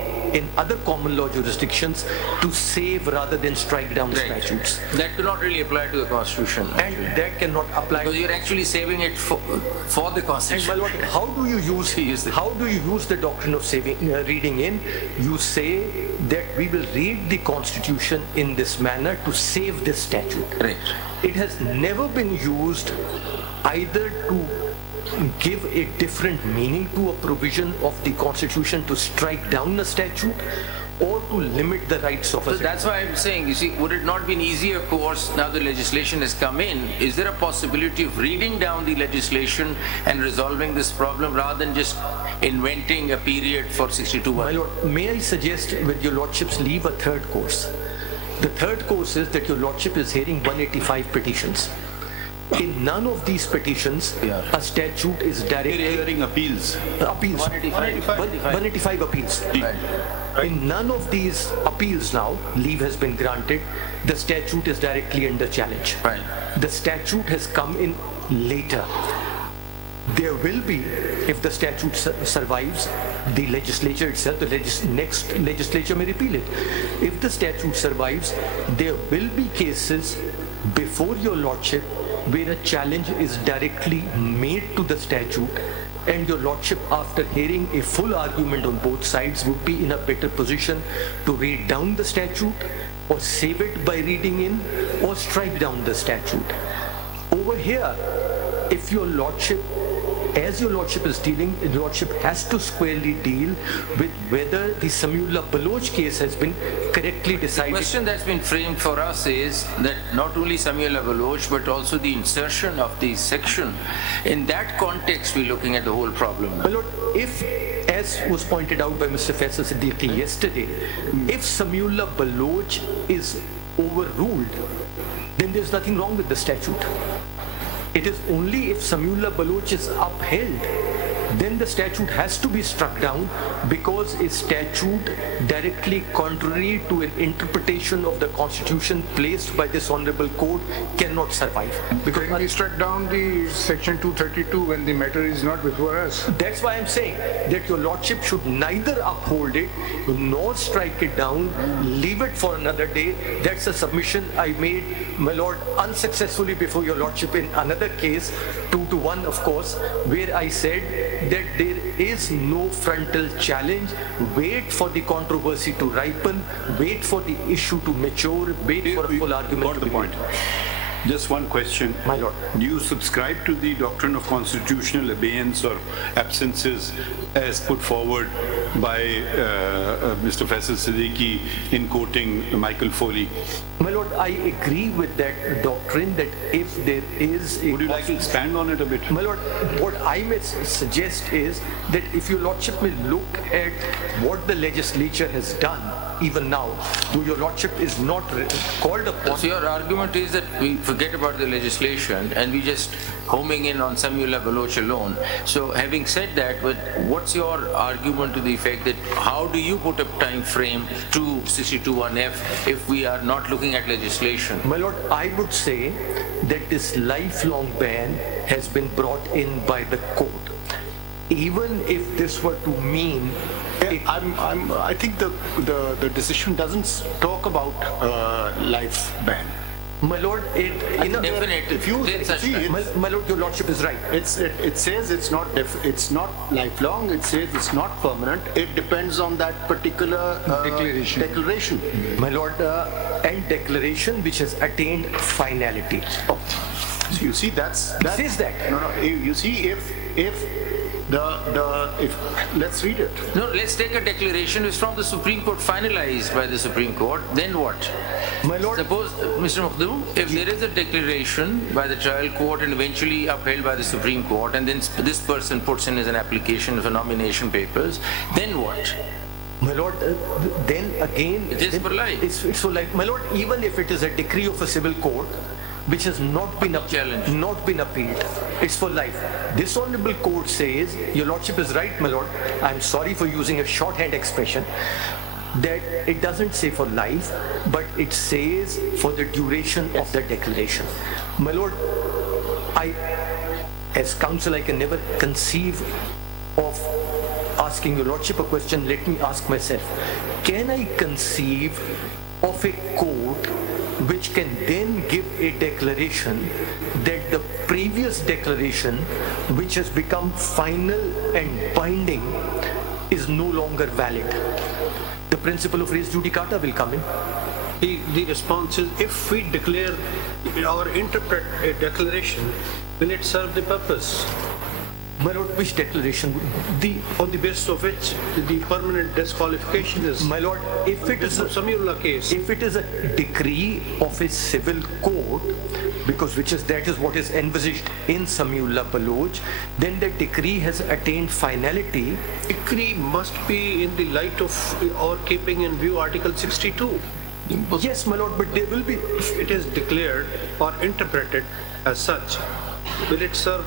other common law jurisdictions to save rather than strike down statutes. That cannot really apply to the Constitution. And that cannot apply. Because you're actually saving it for the Constitution. And my lord, how do you use the doctrine of reading in? You say that we will read the Constitution in this manner to save this statute. Right. It has never been used either to give a different meaning to a provision of the Constitution to strike down a statute or to limit the rights of a citizen. That's why I'm saying, you see, would it not be an easier course, now the legislation has come in, is there a possibility of reading down the legislation and resolving this problem rather than just inventing a period for 62(1)? My lord, may I suggest, with your lordship's leave, a third course? The third course is that your lordship is hearing 185 petitions. In none of these petitions, a statute is directly... hearing appeals. 185 appeals. Right. In none of these appeals now, leave has been granted, the statute is directly under challenge. Right. The statute has come in later. There will be, if the statute survives, the legislature itself, the next legislature may repeal it. If the statute survives, there will be cases before your lordship where a challenge is directly made to the statute, and your lordship, after hearing a full argument on both sides, would be in a better position to read down the statute or save it by reading in or strike down the statute. Over here, if your lordship, as your lordship is dealing, your lordship has to squarely deal with whether the Samiullah Baloch case has been correctly decided. The question that's been framed for us is that not only Samiullah Baloch but also the insertion of the section. In that context, we're looking at the whole problem. My lord, if, as was pointed out by Mr. Faisal Siddiqui yesterday, if Samiullah Baloch is overruled, then there's nothing wrong with the statute. It is only if Samiullah Baloch is upheld, then the statute has to be struck down, because a statute directly contrary to an interpretation of the Constitution placed by this honorable court cannot survive. Because we struck down the section 232 when the matter is not before us. That's why I'm saying that your lordship should neither uphold it nor strike it down, leave it for another day. That's a submission I made, my lord, unsuccessfully before your lordship in another case, 2-1 of course, where I said that there is no frontal challenge. Wait for the controversy to ripen, wait for the issue to mature, wait for a full argument to be made. Just one question. My lord. Do you subscribe to the doctrine of constitutional abeyance or absences as put forward by Mr. Faisal Siddiqui in quoting Michael Foley? My lord, I agree with that doctrine that if there is a... Would you like to expand on it a bit? My lord, what I may suggest is that if your lordship may look at what the legislature has done, even now, though your lordship is not called upon... So your argument is that we forget about the legislation and we just homing in on Samiullah Baloch alone. So having said that, what's your argument to the effect that how do you put a time frame to 62(1)(f) if we are not looking at legislation? My lord, I would say that this lifelong ban has been brought in by the court. Even if this were to mean... I think the decision doesn't talk about life ban. My lord, my lord, your lordship is right. It says it's not lifelong. It says it's not permanent. It depends on that particular declaration. My lord, and declaration which has attained finality. Oh. So you see, that says that. No. You see, if let's read it. No, let's take a declaration which is from the Supreme Court, finalized by the Supreme Court. Then what? My lord, suppose, Mr. Makhdoom, if there is a declaration by the trial court and eventually upheld by the Supreme Court, and then this person puts in as an application for nomination papers, then what? My lord, then again... It is for life. It's for life. My lord, even if it is a decree of a civil court, which has not been appealed, it's for life. This honorable court says, your lordship is right, my lord, I'm sorry for using a shorthand expression, that it doesn't say for life, but it says for the duration of the declaration. My lord, as counsel, I can never conceive of asking your lordship a question. Let me ask myself, can I conceive of a court which can then give a declaration that the previous declaration, which has become final and binding, is no longer valid? The principle of res judicata will come in. The response is, if we declare or interpret a declaration, will it serve the purpose? My lord, which declaration? On the basis of which the permanent disqualification is... My lord, if it is a Samiullah case, if it is a decree of a civil court, because that is what is envisaged in Samiullah Baloch, then the decree has attained finality. Decree must be in the light of or keeping in view Article 62. Yes, my lord, but there will be... If it is declared or interpreted as such, will it serve?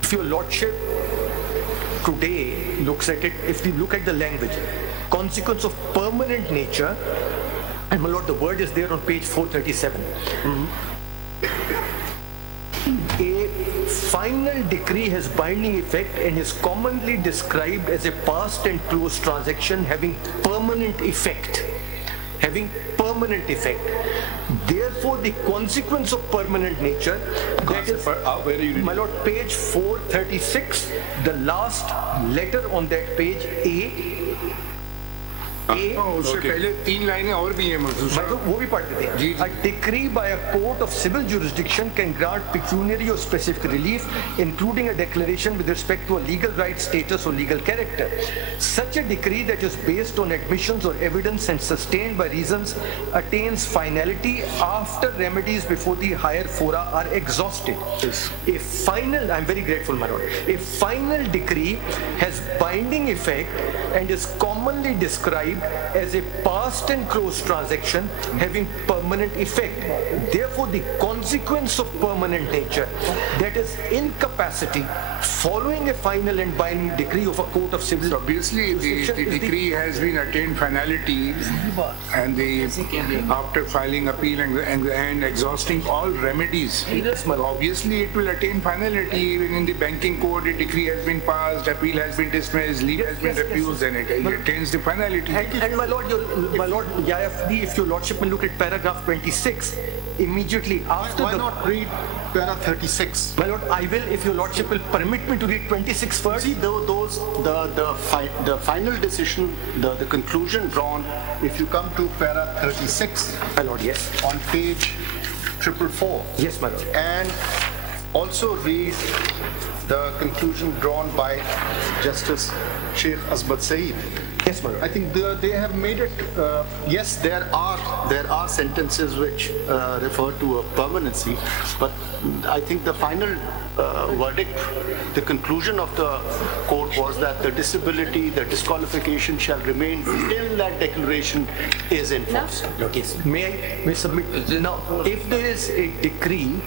If your lordship today looks at it, if we look at the language, consequence of permanent nature, and my lord, the word is there on page 437. A final decree has binding effect and is commonly described as a past and closed transaction having permanent effect. Therefore, the consequence of permanent nature, that is, where are you reading? My lord, page 436, the last letter on that page, A. उससे पहले 3 लाइनें और भी हैं मखसूस साहब, वो भी पढ़ देते हैं. A decree by a court of civil jurisdiction can grant pecuniary or specific relief, including a declaration with respect to a legal right, status, or legal character. Such a decree that is based on admissions or evidence and sustained by reasons attains finality after remedies before the higher fora are exhausted. A final, I'm very grateful, my lord, a final decree has binding effect and is commonly described as a past and closed transaction having permanent effect. Therefore, the consequence of permanent nature, that is incapacity, following a final and binding decree of a court of civil. So obviously, the decree has been attained finality, and after filing appeal and exhausting all remedies, obviously it will attain finality. Even in the banking court, a decree has been passed, appeal has been dismissed, leave has been refused, and it attains the finality. And my lord, if your lordship will look at paragraph 26, immediately after Why not read para 36? My lord, I will, if your lordship will permit me to read 26 first. See, the final decision, the conclusion drawn, if you come to para 36, my lord, yes. on page 444. Yes, my lord. And also read the conclusion drawn by Justice Sheikh Asbat Saeed. Yes, my lord. I think they have made it, yes, there are sentences which refer to a permanency, but I think the final verdict, the conclusion of the court was that the disability, the disqualification shall remain till that declaration is enforced. Okay. May I submit? Now, if there is a decree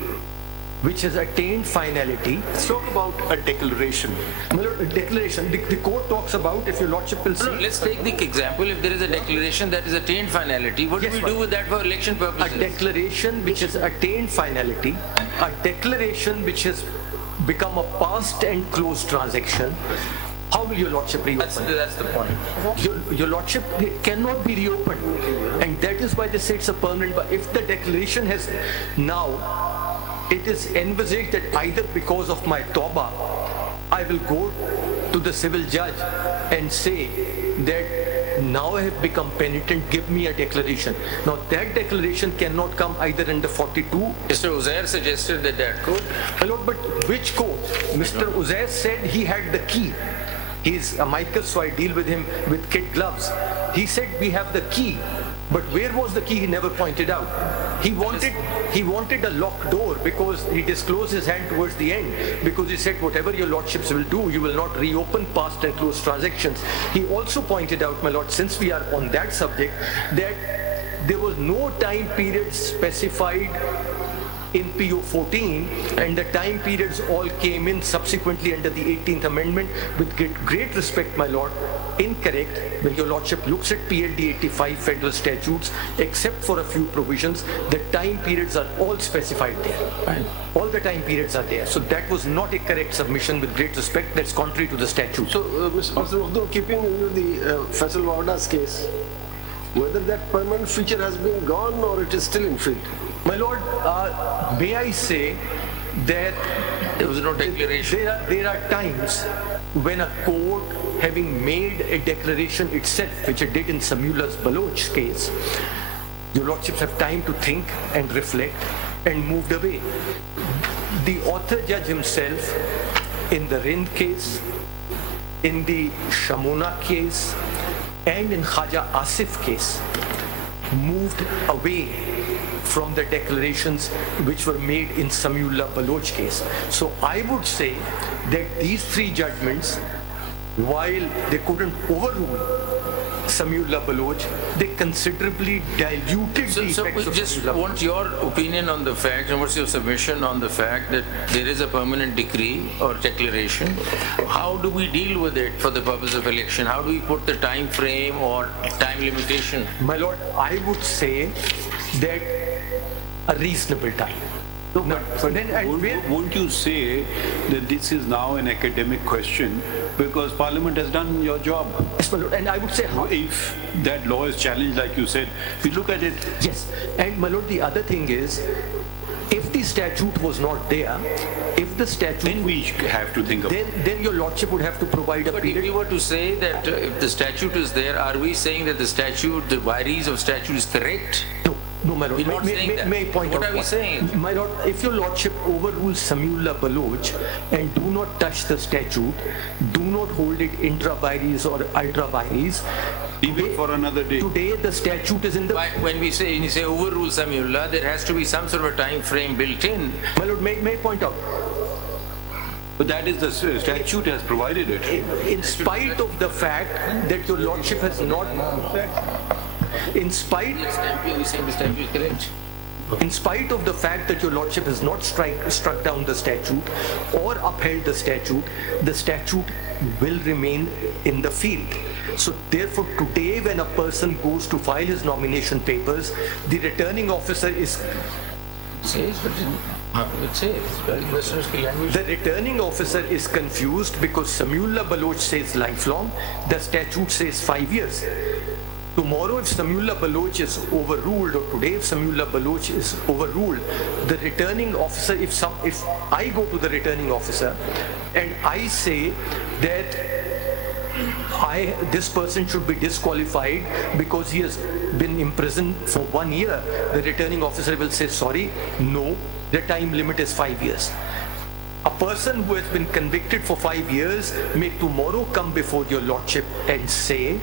which has attained finality. Let's talk about a declaration. My lord, a declaration, the court talks about, if your lordship will see. No, let's take the example, if there is a declaration that is attained finality, what do we do with that for election purposes? A declaration which has attained finality, a declaration which has become a past and closed transaction, how will your lordship reopen? That's the point. Your lordship cannot be reopened, and that is why they say it's a permanent. But if the declaration has now, it is envisaged that either because of my tawbah, I will go to the civil judge and say that now I have become penitent, give me a declaration. Now that declaration cannot come either under 42. Mr. Uzair suggested that could. My lord, but which court? Mr. Uzair said he had the key. He's a Michael, so I deal with him with kid gloves. He said we have the key. But where was the key? He never pointed out. He wanted a locked door because he disclosed his hand towards the end, because he said whatever your lordships will do, you will not reopen past and closed transactions. He also pointed out, my lord, since we are on that subject, that there was no time period specified in PO 14, and the time periods all came in subsequently under the 18th Amendment. With great respect, my lord, incorrect. When your lordship looks at PLD 85 federal statutes, except for a few provisions, the time periods are all specified there. Right. All the time periods are there. So that was not a correct submission. With great respect, that's contrary to the statute. So, Mr. keeping the Faisal Wawda's case, whether that permanent feature has been gone or it is still in field? My lord, may I say that there was no declaration. There are times when a court, having made a declaration itself, which it did in Samullah's Baloch case, your lordships have time to think and reflect and moved away. The author judge himself, in the Rind case, in the Shamona case, and in Khaja Asif case, moved away from the declarations which were made in Samiullah Baloch case. So I would say that these three judgments, while they couldn't overrule Samiullah Baloch, they considerably diluted the effects so we of just Samiullah want Baloch. your opinion on the fact, and what's your submission on the fact that there is a permanent decree or declaration. How do we deal with it for the purpose of election? How do we put the time frame or time limitation? My lord, I would say that a reasonable time. No, but won't you say that this is now an academic question because Parliament has done your job? Yes, my lord, and I would say how? If that law is challenged, like you said, we look at it. Yes, and my lord, the other thing is, if the statute was not there, if the statute... Then we have to think of it. Then your lordship would have to provide a But period. if we were to say that if the statute is there, are we saying that the statute, the vires of statute is correct? No, my lord. We're not saying that. May I point What out are we saying? My lord, if your lordship overrules Samiullah Baloch and do not touch the statute, do not hold it intra vires or ultra vires, leave it for another day. Today the statute is in the... When you say overrule Samiullah, there has to be some sort of a time frame built in. My lord, may I point out? But that is the statute has provided it. In spite of the fact that your lordship has not... In spite of the fact that your lordship has not struck down the statute or upheld the statute will remain in the field. So therefore today when a person goes to file his nomination papers, the returning officer is... The returning officer is confused because Samiullah Baloch says lifelong, the statute says 5 years. Tomorrow if Samiullah Baloch is overruled, or today if Samiullah Baloch is overruled, the returning officer, if I go to the returning officer and I say that this person should be disqualified because he has been imprisoned for 1 year, the returning officer will say, sorry, no, the time limit is 5 years. A person who has been convicted for 5 years may tomorrow come before your lordship and say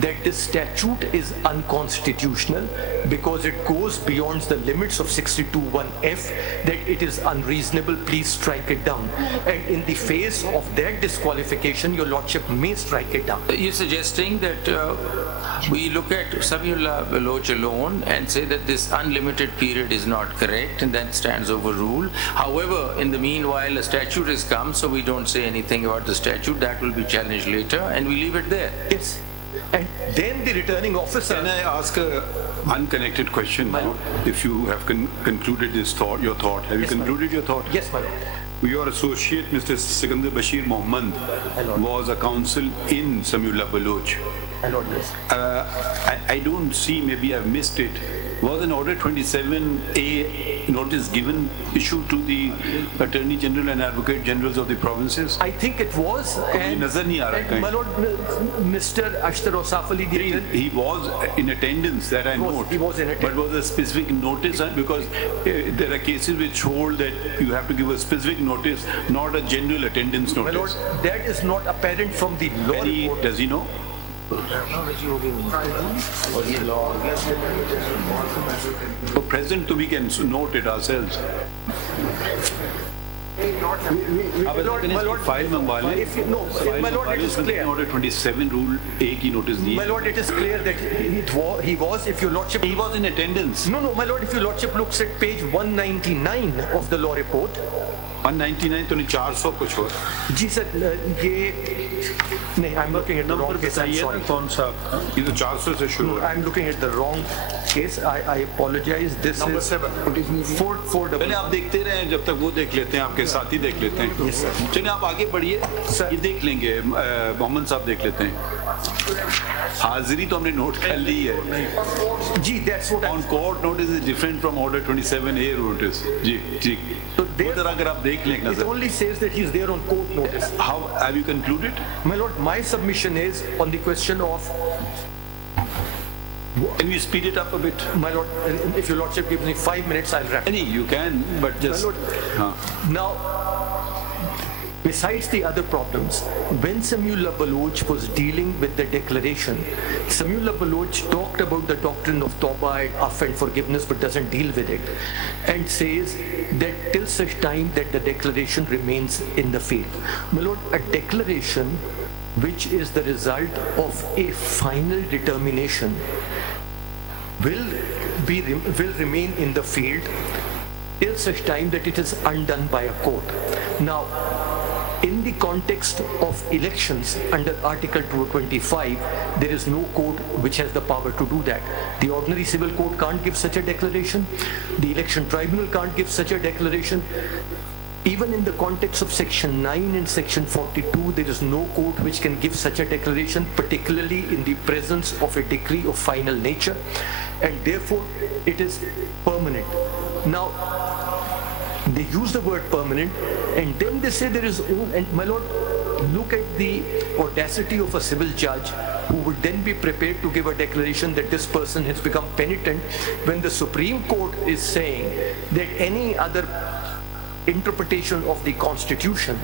that this statute is unconstitutional because it goes beyond the limits of 62(1)(f, that it is unreasonable, please strike it down. And in the face of that disqualification, your lordship may strike it down. You're suggesting that we look at Sameullah Baloch alone and say that this unlimited period is not correct and that stands overruled. However, in the meanwhile, a statute has come, so we don't say anything about the statute. That will be challenged later and we leave it there. Yes. And then the returning officer... Can I ask an unconnected question now? If you have concluded this thought, your thought. Have you concluded your thought? Yes, my lord. Your associate, Mr. Sikandar Bashir Mohammed, was a counsel in Sameullah Baloch. I don't see, maybe I've missed it. Was an Order 27A notice issued to the Attorney General and Advocate Generals of the provinces? I think it was. And my lord, Mr. Ashtar Osaf Ali, he was in attendance, that I know. He was in attendance. But was a specific notice, because there are cases which hold that you have to give a specific notice, not a general attendance notice. My lord, that is not apparent from the law report. Does he know? So present, we can note it ourselves. My lord, it is clear. Order 27 rule A ki notice di. My lord, it is clear that he was, if your lordship... He was in attendance. No, my lord, if your lordship looks at page 199 of the law report... 199 तो नहीं 400 कुछ हो. जी sir, ये नहीं, I'm looking at the wrong case. I'm sorry. कौन सा? ये तो 400 से शुरू. No, I'm looking at the wrong case. I apologize. This Number is 7. 4. पहले आप देखते रहें जब तक वो देख लेते हैं, आपके साथी देख लेते हैं. Yes, sir. चलिए आप आगे बढ़िए. ये देख लेंगे. मोहम्मद साहब देख लेते हैं. हाजिरी तो हमने नोट कर ली है. जी, that's what On court notice is different from Order 27A notice. जी, ठीक. So there, अगर आप देख लें it only says that he's there on court notice. How have you concluded? My lord, my submission is on the question of... Can we speed it up a bit? My lord, if your lordship gives me 5 minutes, I'll wrap. You can, but just... My lord, now, besides the other problems, when Sameullah Baloch was dealing with the declaration, Sameullah Baloch talked about the doctrine of Tawbah and Af and forgiveness, but doesn't deal with it, and says that till such time that the declaration remains in the field. My lord, a declaration which is the result of a final determination will remain in the field till such time that it is undone by a court. Now, in the context of elections under Article 225, there is no court which has the power to do that. The ordinary civil court can't give such a declaration. The election tribunal can't give such a declaration. Even in the context of Section 9 and Section 42, there is no court which can give such a declaration, particularly in the presence of a decree of final nature, and therefore it is permanent. Now, they use the word permanent, and then they say there is, and my lord, look at the audacity of a civil judge who would then be prepared to give a declaration that this person has become penitent when the Supreme Court is saying that any other interpretation of the Constitution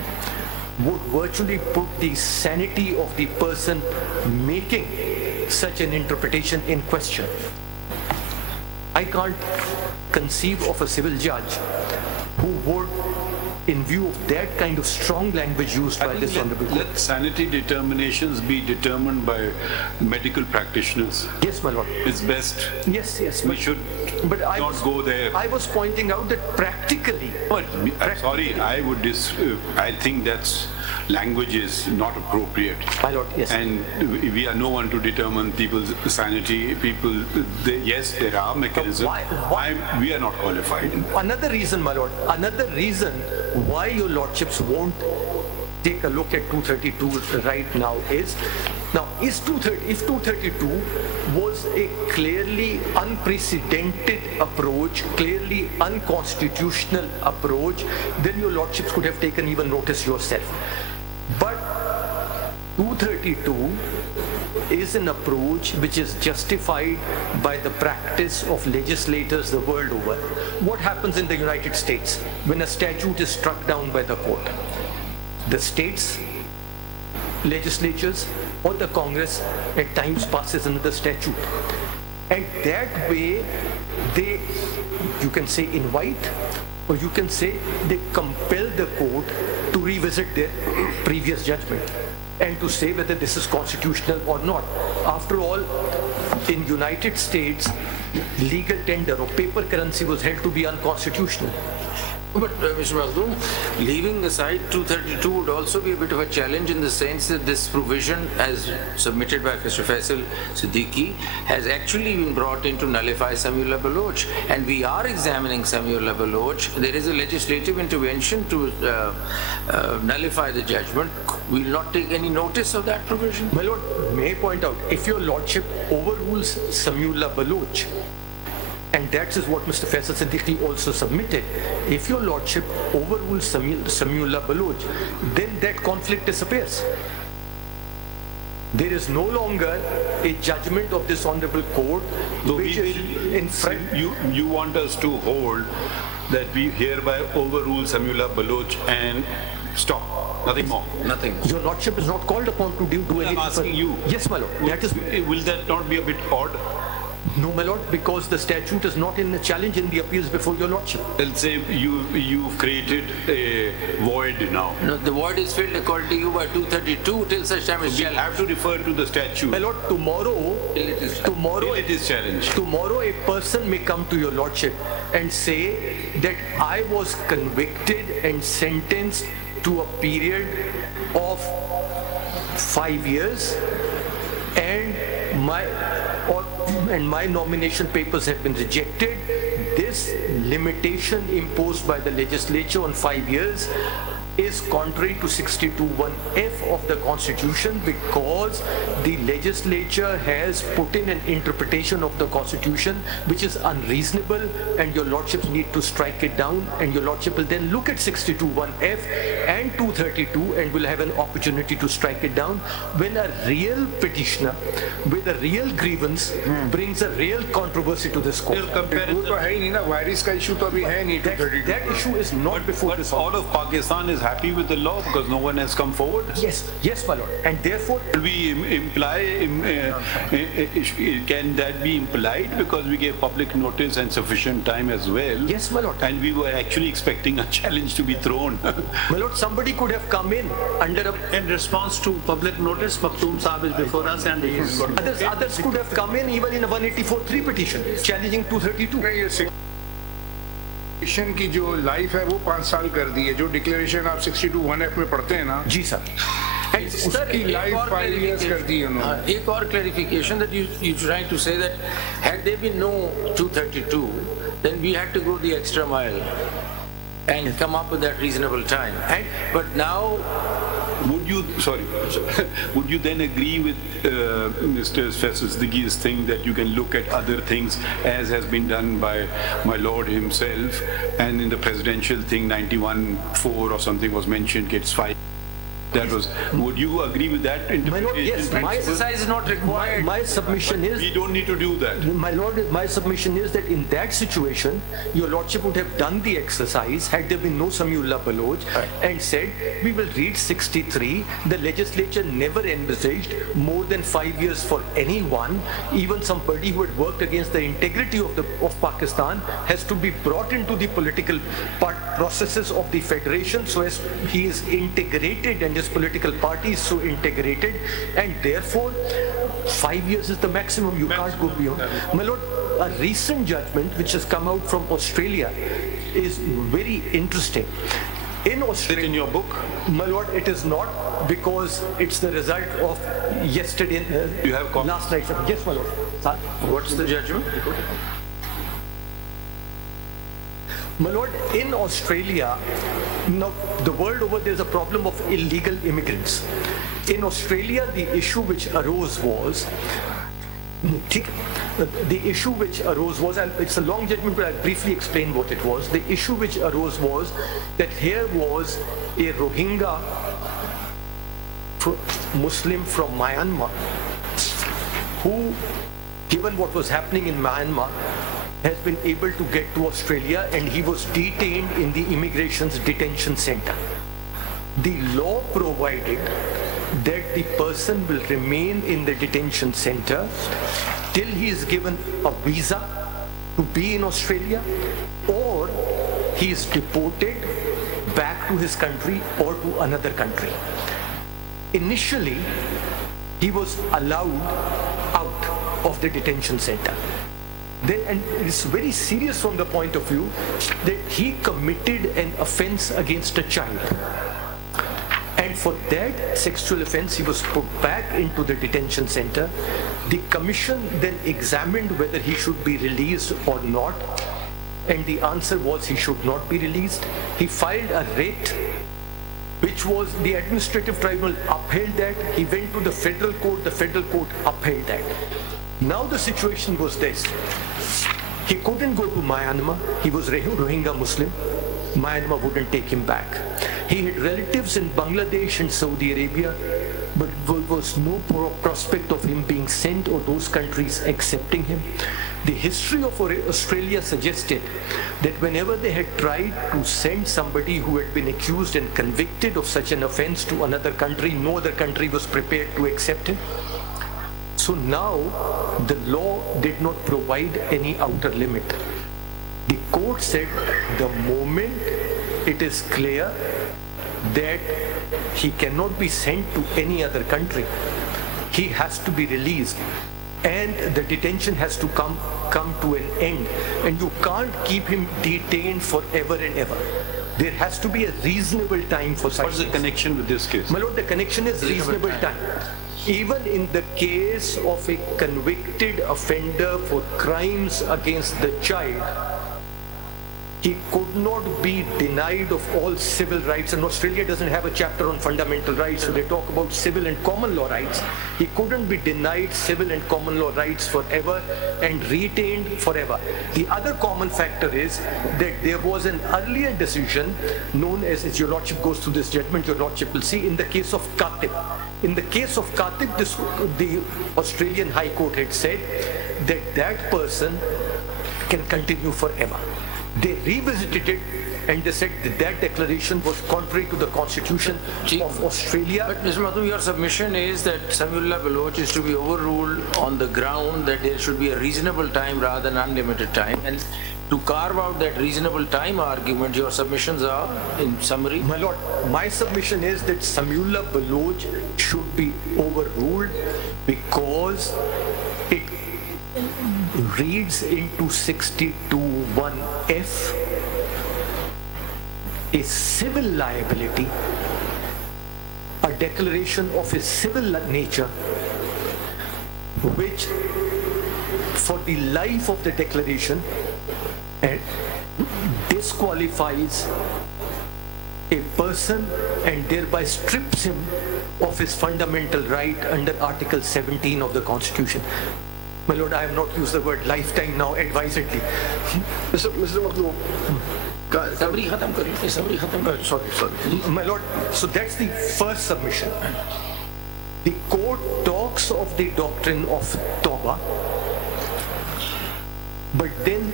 would virtually put the sanity of the person making such an interpretation in question. I can't conceive of a civil judge who would, in view of that kind of strong language used by this honorable court. Let sanity determinations be determined by medical practitioners. Yes, my lord. It's best. Yes. We should not go there. I was pointing out that practically. Sorry, I think that's language is not appropriate. My lord, yes. And we are no one to determine people's sanity. Yes, there are mechanisms. We are not qualified. Another reason, my lord, why your lordships won't take a look at 232 right now is, if 232 was a clearly unprecedented approach, clearly unconstitutional approach, then your lordships could have taken even notice yourself. But 232 is an approach which is justified by the practice of legislators the world over. What happens in the United States when a statute is struck down by the court? The states, legislatures, or the Congress at times passes another statute. And that way they, you can say invite, or you can say they compel the court to revisit their previous judgment and to say whether this is constitutional or not. After all, in United States, legal tender or paper currency was held to be unconstitutional. But Mr. Makhdoom, leaving aside 232 would also be a bit of a challenge in the sense that this provision, as submitted by Mr. Faisal Siddiqui, has actually been brought in to nullify Samiullah Baloch. And we are examining Samiullah Baloch. There is a legislative intervention to nullify the judgment. We will not take any notice of that provision. My Lord, may I point out, if your Lordship overrules Samiullah Baloch, and that is what Mr. Faisal Siddiqui also submitted, if your Lordship overrules Samiullah Baloch, then that conflict disappears. There is no longer a judgment of this honorable court which is in front. You want us to hold that we hereby overrule Samiullah Baloch and stop, nothing more. Nothing. Your Lordship is not called upon to do anything. I'm asking you. Yes, my Lord. Will that not be a bit odd? No, my Lord, because the statute is not in a challenge in the appeals before your Lordship. Let's say you've created a void now. No, the void is filled according to you by 232 till such time as We have to refer to the statute. My Lord, tomorrow It is challenged. Tomorrow a person may come to your Lordship and say that I was convicted and sentenced to a period of 5 years and my nomination papers have been rejected. This limitation imposed by the legislature on 5 years is contrary to 62(1)(f) of the Constitution, because the legislature has put in an interpretation of the Constitution which is unreasonable, and your Lordships need to strike it down, and your Lordship will then look at 62(1)(f) and 232 and will have an opportunity to strike it down when a real petitioner with a real grievance brings a real controversy to this court. That issue is not before this all of Pakistan is happy with the law because no one has come forward. Yes, my Lord. And therefore, can that be implied because we gave public notice and sufficient time as well? Yes, my Lord. And we were actually expecting a challenge to be thrown. My Lord, somebody could have come in in response to public notice. Makhdoom Saab is before us, and others could have come in even in a 184(3) petition challenging 232. की जो life है वो 5 साल कर दी है, जो declaration आप 62(1)(f) में पढ़ते हैं ना जी सर, उसकी लाइफ 5 years कर दी उन्होंने. एक और clarification that you trying to say that had there been no 232, then we had to go the extra mile and come up with that reasonable time. But now, would you then agree with Mr. Faisal Siddiqui's thing that you can look at other things as has been done by my Lord himself, and in the presidential thing 91(4) or something was mentioned, gets 5. That was. Would you agree with that interpretation? My Lord, yes. My exercise is not required. My submission is we don't need to do that. My Lord, my submission is that in that situation, your Lordship would have done the exercise had there been no Samiullah Baloch and said we will read 63. The legislature never envisaged more than 5 years for anyone, even somebody who had worked against the integrity of Pakistan has to be brought into the political processes of the federation so as he is integrated and his political party is so integrated, and therefore 5 years is the maximum. You can't go beyond. My Lord, a recent judgment which has come out from Australia is very interesting. In Australia, is it in your book? My Lord, it is not, because it's the result of yesterday. You have last night. Yes, my Lord. Sir? What's the judgment? My Lord, in Australia, now the world over there's a problem of illegal immigrants. In Australia, the issue which arose was, and it's a long judgment, but I'll briefly explain what it was. The issue which arose was that here was a Rohingya Muslim from Myanmar, who, given what was happening in Myanmar, has been able to get to Australia, and he was detained in the immigration's detention center. The law provided that the person will remain in the detention center till he is given a visa to be in Australia, or he is deported back to his country or to another country. Initially, he was allowed out of the detention center. Then, and it's very serious from the point of view that he committed an offense against a child. And for that sexual offense, he was put back into the detention center. The commission then examined whether he should be released or not. And the answer was he should not be released. He filed a writ, which was the administrative tribunal upheld that. He went to the federal court upheld that. Now the situation was this. He couldn't go to Myanmar. He was Rohingya Muslim. Myanmar wouldn't take him back. He had relatives in Bangladesh and Saudi Arabia, but there was no prospect of him being sent or those countries accepting him. The history of Australia suggested that whenever they had tried to send somebody who had been accused and convicted of such an offense to another country, no other country was prepared to accept him. So now the law did not provide any outer limit. The court said the moment it is clear that he cannot be sent to any other country, he has to be released, and the detention has to come to an end, and you can't keep him detained forever and ever. There has to be a reasonable time for such. What's the connection with this case? My lord, the connection is reasonable time. Even in the case of a convicted offender for crimes against the child, he could not be denied of all civil rights, and Australia doesn't have a chapter on fundamental rights, so they talk about civil and common law rights. He couldn't be denied civil and common law rights forever and retained forever. The other common factor is that there was an earlier decision known as your lordship goes through this judgment, your lordship will see, in the case of Katib. In the case of Katib, the Australian High Court had said that that person can continue forever. They revisited it and they said that that declaration was contrary to the Constitution of Australia. But Mr. Madhu, your submission is that Samiullah Baloch is to be overruled on the ground that there should be a reasonable time rather than unlimited time. And to carve out that reasonable time argument, your submissions are, in summary? My lord, my submission is that Samiullah Baloch should be overruled because it reads into 62(1)(f) a civil liability, a declaration of a civil nature, which for the life of the declaration disqualifies a person and thereby strips him of his fundamental right under Article 17 of the Constitution. My lord, I have not used the word lifetime now advisedly. Mr. Makhloo. Sorry. My lord, so that's the first submission. The court talks of the doctrine of Tawbah, but then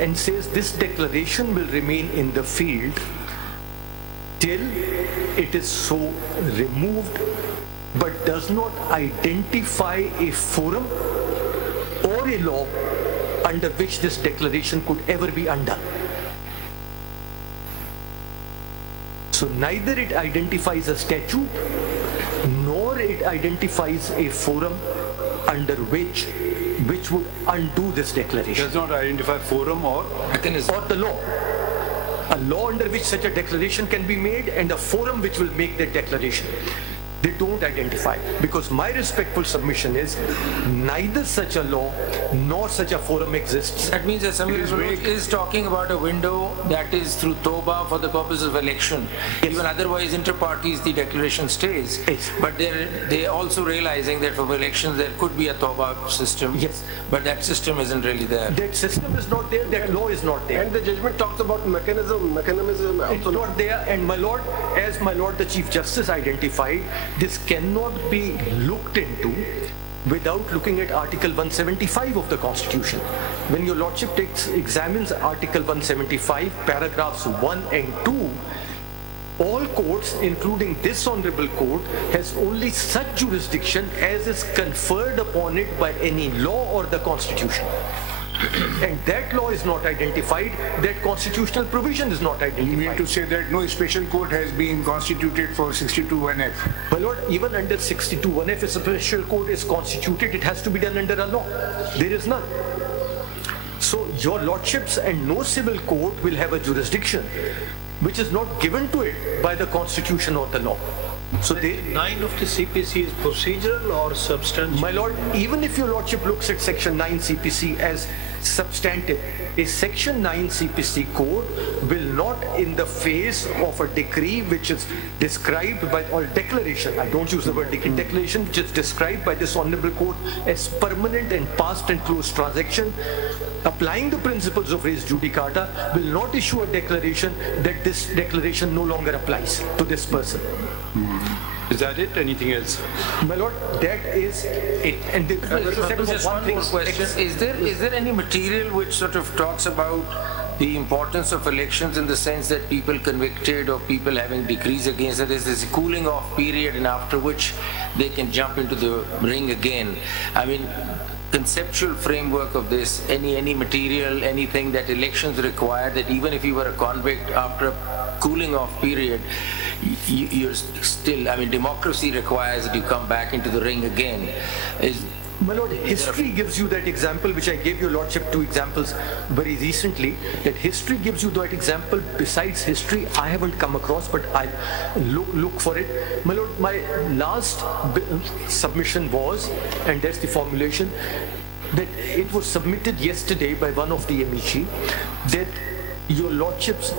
and says this declaration will remain in the field till it is so removed, but does not identify a forum or a law under which this declaration could ever be undone. So neither it identifies a statute nor it identifies a forum under which would undo this declaration. Does not identify forum or mechanism or the law. A law under which such a declaration can be made and a forum which will make that declaration. They don't identify, because my respectful submission is neither such a law nor such a forum exists. That means that Samiullah is talking about a window that is through Tawbah for the purpose of election. Yes. Even otherwise, inter parties, the declaration stays. Yes. But they're also realizing that for elections there could be a Tawbah system. Yes. But that system isn't really there. That system is not there, that law is not there. And the judgment talks about mechanism it's not there, and my lord, as my lord the Chief Justice identified, this cannot be looked into without looking at Article 175 of the Constitution. When your Lordship examines Article 175, paragraphs 1 and 2, all courts, including this Honorable Court, has only such jurisdiction as is conferred upon it by any law or the Constitution. And that law is not identified, that constitutional provision is not identified. You mean to say that no special court has been constituted for 62(1)(f)? My lord, even under 62(1)(f), if a special court is constituted, it has to be done under a law. There is none. So your lordships and no civil court will have a jurisdiction which is not given to it by the Constitution or the law. So 9 of the CPC is procedural or substantive? My lord, even if your lordship looks at section 9 CPC as substantive, a section 9 CPC code will not, in the face of a decree which is described by, or declaration, I don't use the word decree, declaration which is described by this Honorable Court as permanent and past and closed transaction, applying the principles of res judicata, will not issue a declaration that this declaration no longer applies to this person. Is that it? Anything else? My lord, that is it. And just one more question. Is there any material which sort of talks about the importance of elections in the sense that people convicted or people having decrees against it, there's this cooling off period and after which they can jump into the ring again? I mean, conceptual framework of this, any material, anything that elections require, that even if you were a convict after a cooling off period, you're still, I mean, democracy requires that you come back into the ring again. My lord, history gives you that example, which I gave your lordship 2 examples very recently, that history gives you that example. Besides history, I haven't come across, but I look for it. My lord, my last submission was, and that's the formulation, that it was submitted yesterday by one of the amici, that your lordships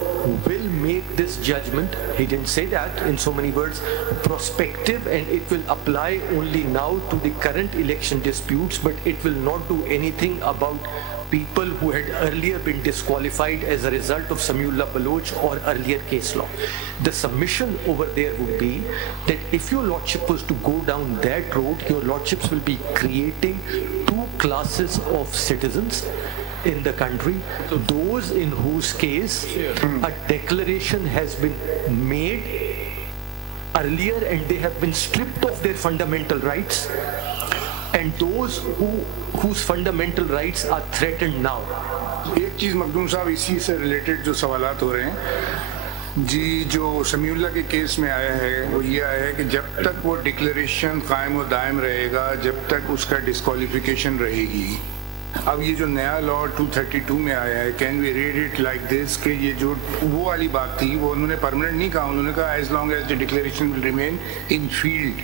will make this judgment, he didn't say that in so many words, prospective, and it will apply only now to the current election disputes, but it will not do anything about people who had earlier been disqualified as a result of Samiullah Baloch or earlier case law. The submission over there would be that if your lordship was to go down that road, your lordships will be creating 2 classes of citizens in the country, those in whose case a declaration has been made earlier and they have been stripped of their fundamental rights, and those whose fundamental rights are threatened now. एक चीज मखदूम साहब इसी से related जो सवालात हो रहे हैं जी, जो समीउल्लाह के केस में आया है वो ये आया है कि जब तक वो डिक्लेरेशन कायम व दायम रहेगा, जब तक उसका डिस्क्वालिफिकेशन रहेगी। अब ये जो नया लॉ 232 में आया है, can we read it like this कि ये जो वो वाली बात थी वो उन्होंने परमानेंट नहीं कहा, उन्होंने कहा as long as the declaration will remain in field.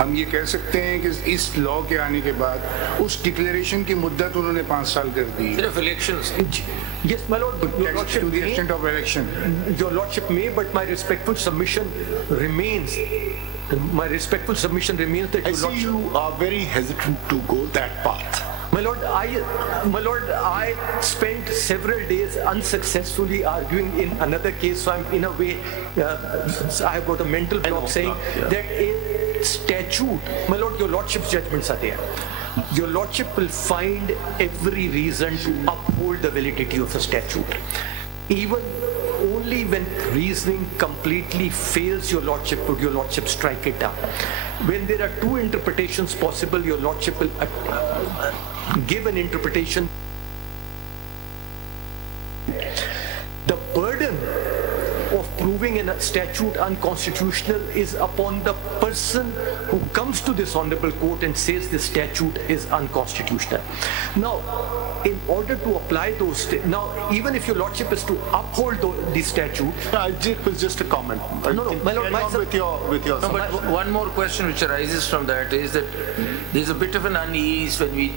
हम ये कह सकते हैं कि इस लॉ के आने के बाद उस डिक्लेरेशन की मुद्दत उन्होंने 5 साल कर दी। सिर्फ elections. Yes, my lord, your lordship to the extent of election. Your lordship may, but my respectful submission remains. My respectful submission remains that I see you are very hesitant to go that path. My lord, I spent several days unsuccessfully arguing in another case, so I'm in a way, I have got a mental block saying that a statute, my lord, your lordship's judgments are there. Your lordship will find every reason to uphold the validity of a statute. Even only when reasoning completely fails your lordship, would your lordship strike it down. When there are 2 interpretations possible, your lordship will give an interpretation. The burden of proving a statute unconstitutional is upon the person who comes to this honorable court and says the statute is unconstitutional. Now, in order to apply those, now even if your lordship is to uphold the statute, it was just a comment. No, my lord, with your no, but one more question which arises from that is that there's a bit of an unease when we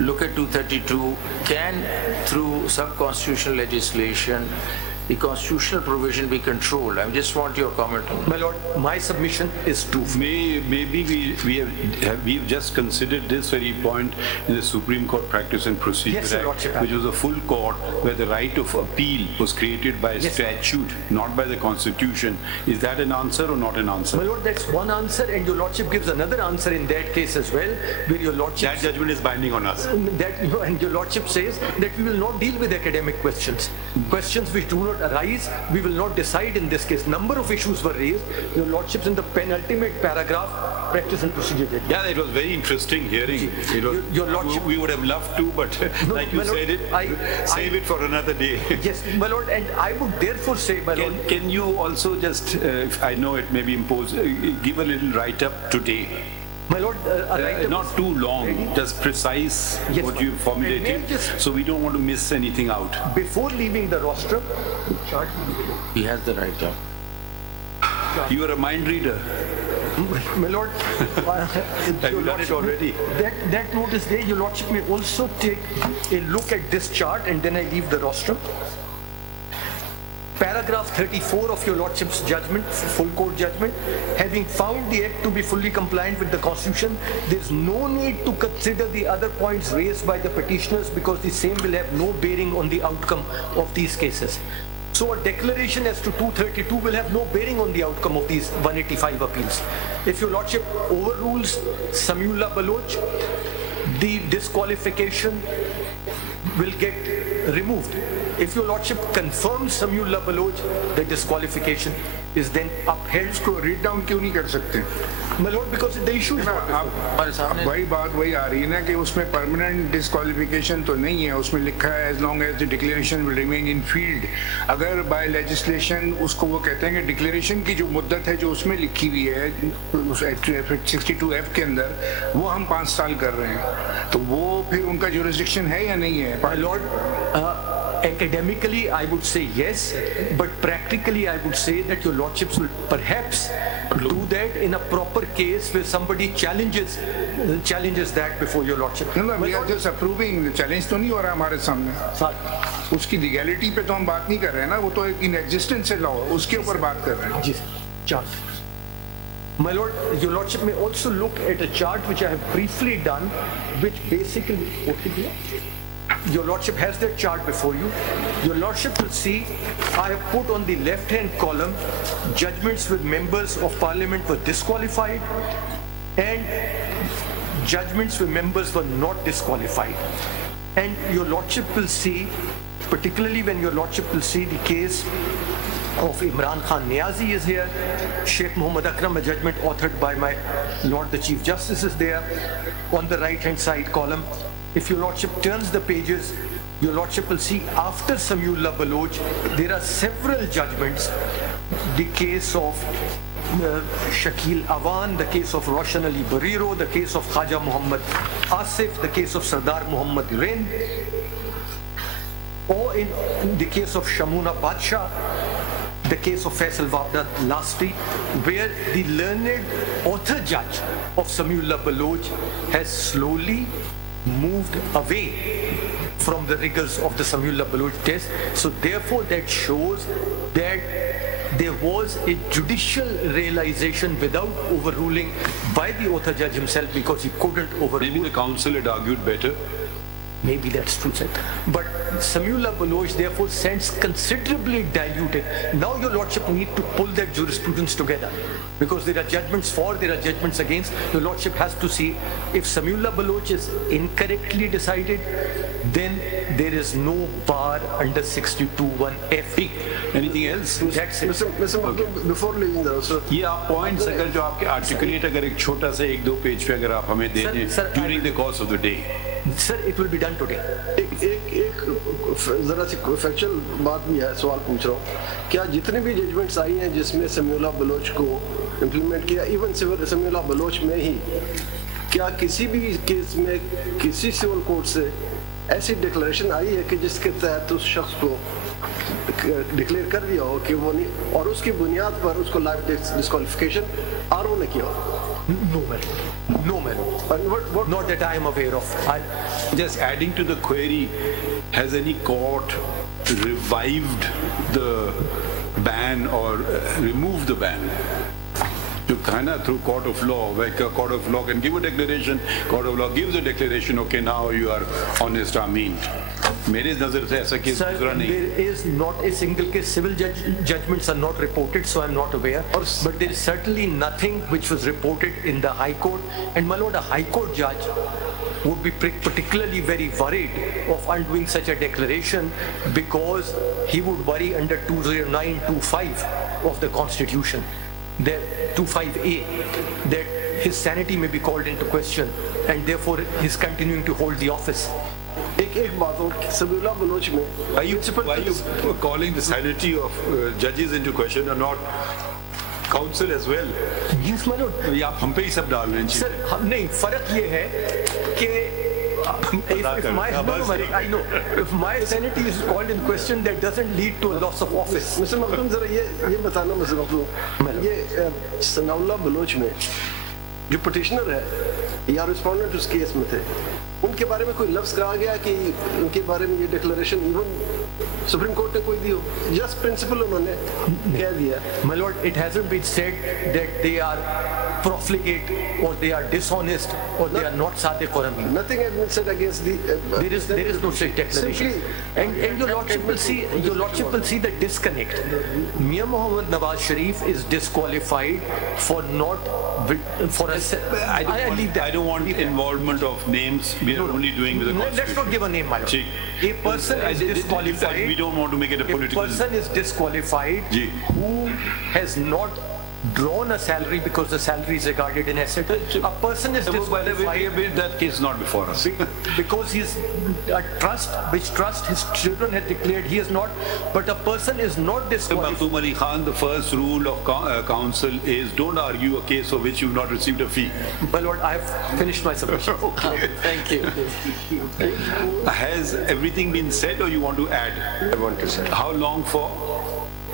look at 232. Can, through some constitutional legislation, the constitutional provision be controlled. I just want your comment on that. My lord, my submission is two. Maybe we've just considered this very point in the Supreme Court Practice and Procedure Yes, Your Act, Lordship. which was a full court where the right of appeal was created by Yes. statute, not by the Constitution. Is that an answer or not an answer? My lord, that's one answer, and your lordship gives another answer in that case as well, where your lordship That judgment is binding on us. and your lordship says that we will not deal with academic questions. Questions which do not arise, we will not decide in this case. Number of issues were raised. Your lordships in the penultimate paragraph, Practice and Procedure Act. Yeah, it was very interesting hearing. It was, Your Lordship- we would have loved to, but No, like you my lord, said, save it for another day. Yes, my lord, and I would therefore say, my lord, Can you also just, I know it may be imposed, give a little write-up today? my lord, Not too long, just precise Yes, what ma'am. you formulated, And may I just- so we don't want to miss anything out. before leaving the rostrum, He has the right to. You are a mind reader. my lord, Have you done it already? That note is there. Your lordship may also take a look at this chart, and then I leave the rostrum. Paragraph 34 of your lordship's judgment, full court judgment, having found the act to be fully compliant with the constitution, there is no need to consider the other points raised by the petitioners because the same will have no bearing on the outcome of these cases. So a declaration as to 232 will have no bearing on the outcome of these 185 appeals. If your lordship overrules Samiullah Baloch, the disqualification will get removed. If your lordship confirms Samiullah Baloch, the disqualification is then upheld. इसको read down क्यों नहीं कर सकते? My lord, because the issue is ना, not अब वही बात वही आ रही है ना कि उसमें परमानेंट डिस्क्वालिफिकेशन तो नहीं है. उसमें लिखा है as long as the declaration will remain in field. अगर बाय लेजिस्लेशन उसको वो कहते हैं कि डिक्लेरेशन की जो मुद्दत है जो उसमें लिखी हुई है उस 62F के अंदर वो हम 5 साल कर रहे हैं, तो वो फिर उनका जुरिस्डिक्शन है या नहीं है? My lord, academically I would say yes, but practically I would say that your lordships will perhaps do that in a proper case where somebody challenges that before your lordship. No, we are just approving. Challenge तो नहीं हो रहा हमारे सामने. Sir, उसकी legality पे तो हम बात नहीं कर रहे हैं ना, वो तो इन एग्जिस्टेंस है लॉ, उसके ऊपर बात कर रहे हैं. जी, chart. My lord, your lordship may also look at a chart which I have briefly done, which basically, your lordship has that chart before you. Your lordship will see I have put on the left hand column judgments with members of parliament were disqualified and judgments where members were not disqualified. And your lordship will see, particularly when your lordship will see the case of Imran Khan Niazi is here, Sheikh Muhammad Akram, a judgment authored by my Lord the Chief Justice is there on the right hand side column. If your lordship turns the pages, your lordship will see after Samiullah Baloch, there are several judgments. The case of Shakil Awan, the case of Roshan Ali Bariro, the case of Khaja Muhammad Asif, the case of Sardar Muhammad Rind, or in the case of Shamuna Badshah, the case of Faisal Wabda Lasti, where the learned author judge of Samiullah Baloch has slowly moved away from the rigors of the Samiullah Baloch test. So therefore that shows that there was a judicial realization without overruling by the author judge himself, because he couldn't overrule. Maybe the council had argued better. Maybe that's true, sir. But Samiullah Baloch therefore sends considerably diluted. Now your lordship need to pull that jurisprudence together, because there are judgments for, there are judgments against. Your lordship has to see if Samiullah Baloch is incorrectly decided, then there is no bar under 62(1)(f). Anything else? That's it. Mr. Before leaving the sir. ये आप points अगर जो आपके articulate अगर एक छोटा सा 1-2 page पे अगर आप हमें दे दें during the course of the day. Sir, it will be done today. एक जरा सी फैक्चुअल बात भी है, सवाल पूछ रहा हूँ. क्या जितनी भी जजमेंट्स आई हैं जिसमें समीउल्लाह बलोच को इम्प्लीमेंट किया, इवन समीउल्लाह बलोच में ही, क्या किसी भी केस में किसी सिविल कोर्ट से ऐसी डिक्लेरेशन आई है कि जिसके तहत उस शख्स को डिक्लेयर कर दिया हो कि वो नहीं, और उसकी बुनियाद पर उसको लाइफ डिस्क्वालिफिकेशन आरओ ने किया हो? No, madam. No, madam. Not that I am aware of. Just adding to the query, has any court revived the ban or removed the ban. To kind of through court of law, like a court of law can give a declaration, court of law gives a declaration, okay, now you are honest, Amin. मेरे नजर से ऐसा case गुजरा नहीं. There is not a single case. Civil judgments are not reported, so I'm not aware. But there is certainly nothing which was reported in the High Court. And my lord, a High Court judge would be particularly very worried of undoing such a declaration because he would worry under 209(25) of the Constitution, that 25A, that his sanity may be called into question and therefore he's continuing to hold the office. एक बात हो सबीला Bloch में Why you calling the sanity of judges into question or not counsel as well? Yes, my lord. ये आप हम पे ही सब डाल रहे हैं. Sir, नहीं, फर्क ये है कि if my sanity is called in question, that doesn't lead to a loss of office. Mr. Maktoum, जरा ये बताना Mr. Maktoum, ये सनाउल्लाह बलोच में जो petitioner है या respondent उस केस में थे, उनके बारे में कोई लफ्ज कहा गया कि उनके बारे में ये डिक्लेरेशन इवन सुप्रीम कोर्ट ने कोई दी हो? जस्ट प्रिंसिपल उन्होंने कह दिया. My lord, it hasn't been said that they are profligate or they are dishonest or they are not sadiq or amin. Nothing has been said against the. There is no such declaration. And your lordship will see the disconnect. Mir Mohammed Nawaz Sharif is disqualified for not for a. I leave that. I don't want involvement of names. We are only doing with the Constitution. Let's not give a name, my lord. A person is disqualified. We don't want to make it a political. A person is disqualified who has not drawn a salary because the salary is regarded an asset. A person is disqualified. That case is not before us. Because he's a trust, which trust his children had declared he is not. But a person is not disqualified. Maktoum Ali Khan, the first rule of counsel is don't argue a case for which you've not received a fee. My lord, I have finished my submission. Okay. Thank you. Has everything been said or you want to add? I want to say. How long for?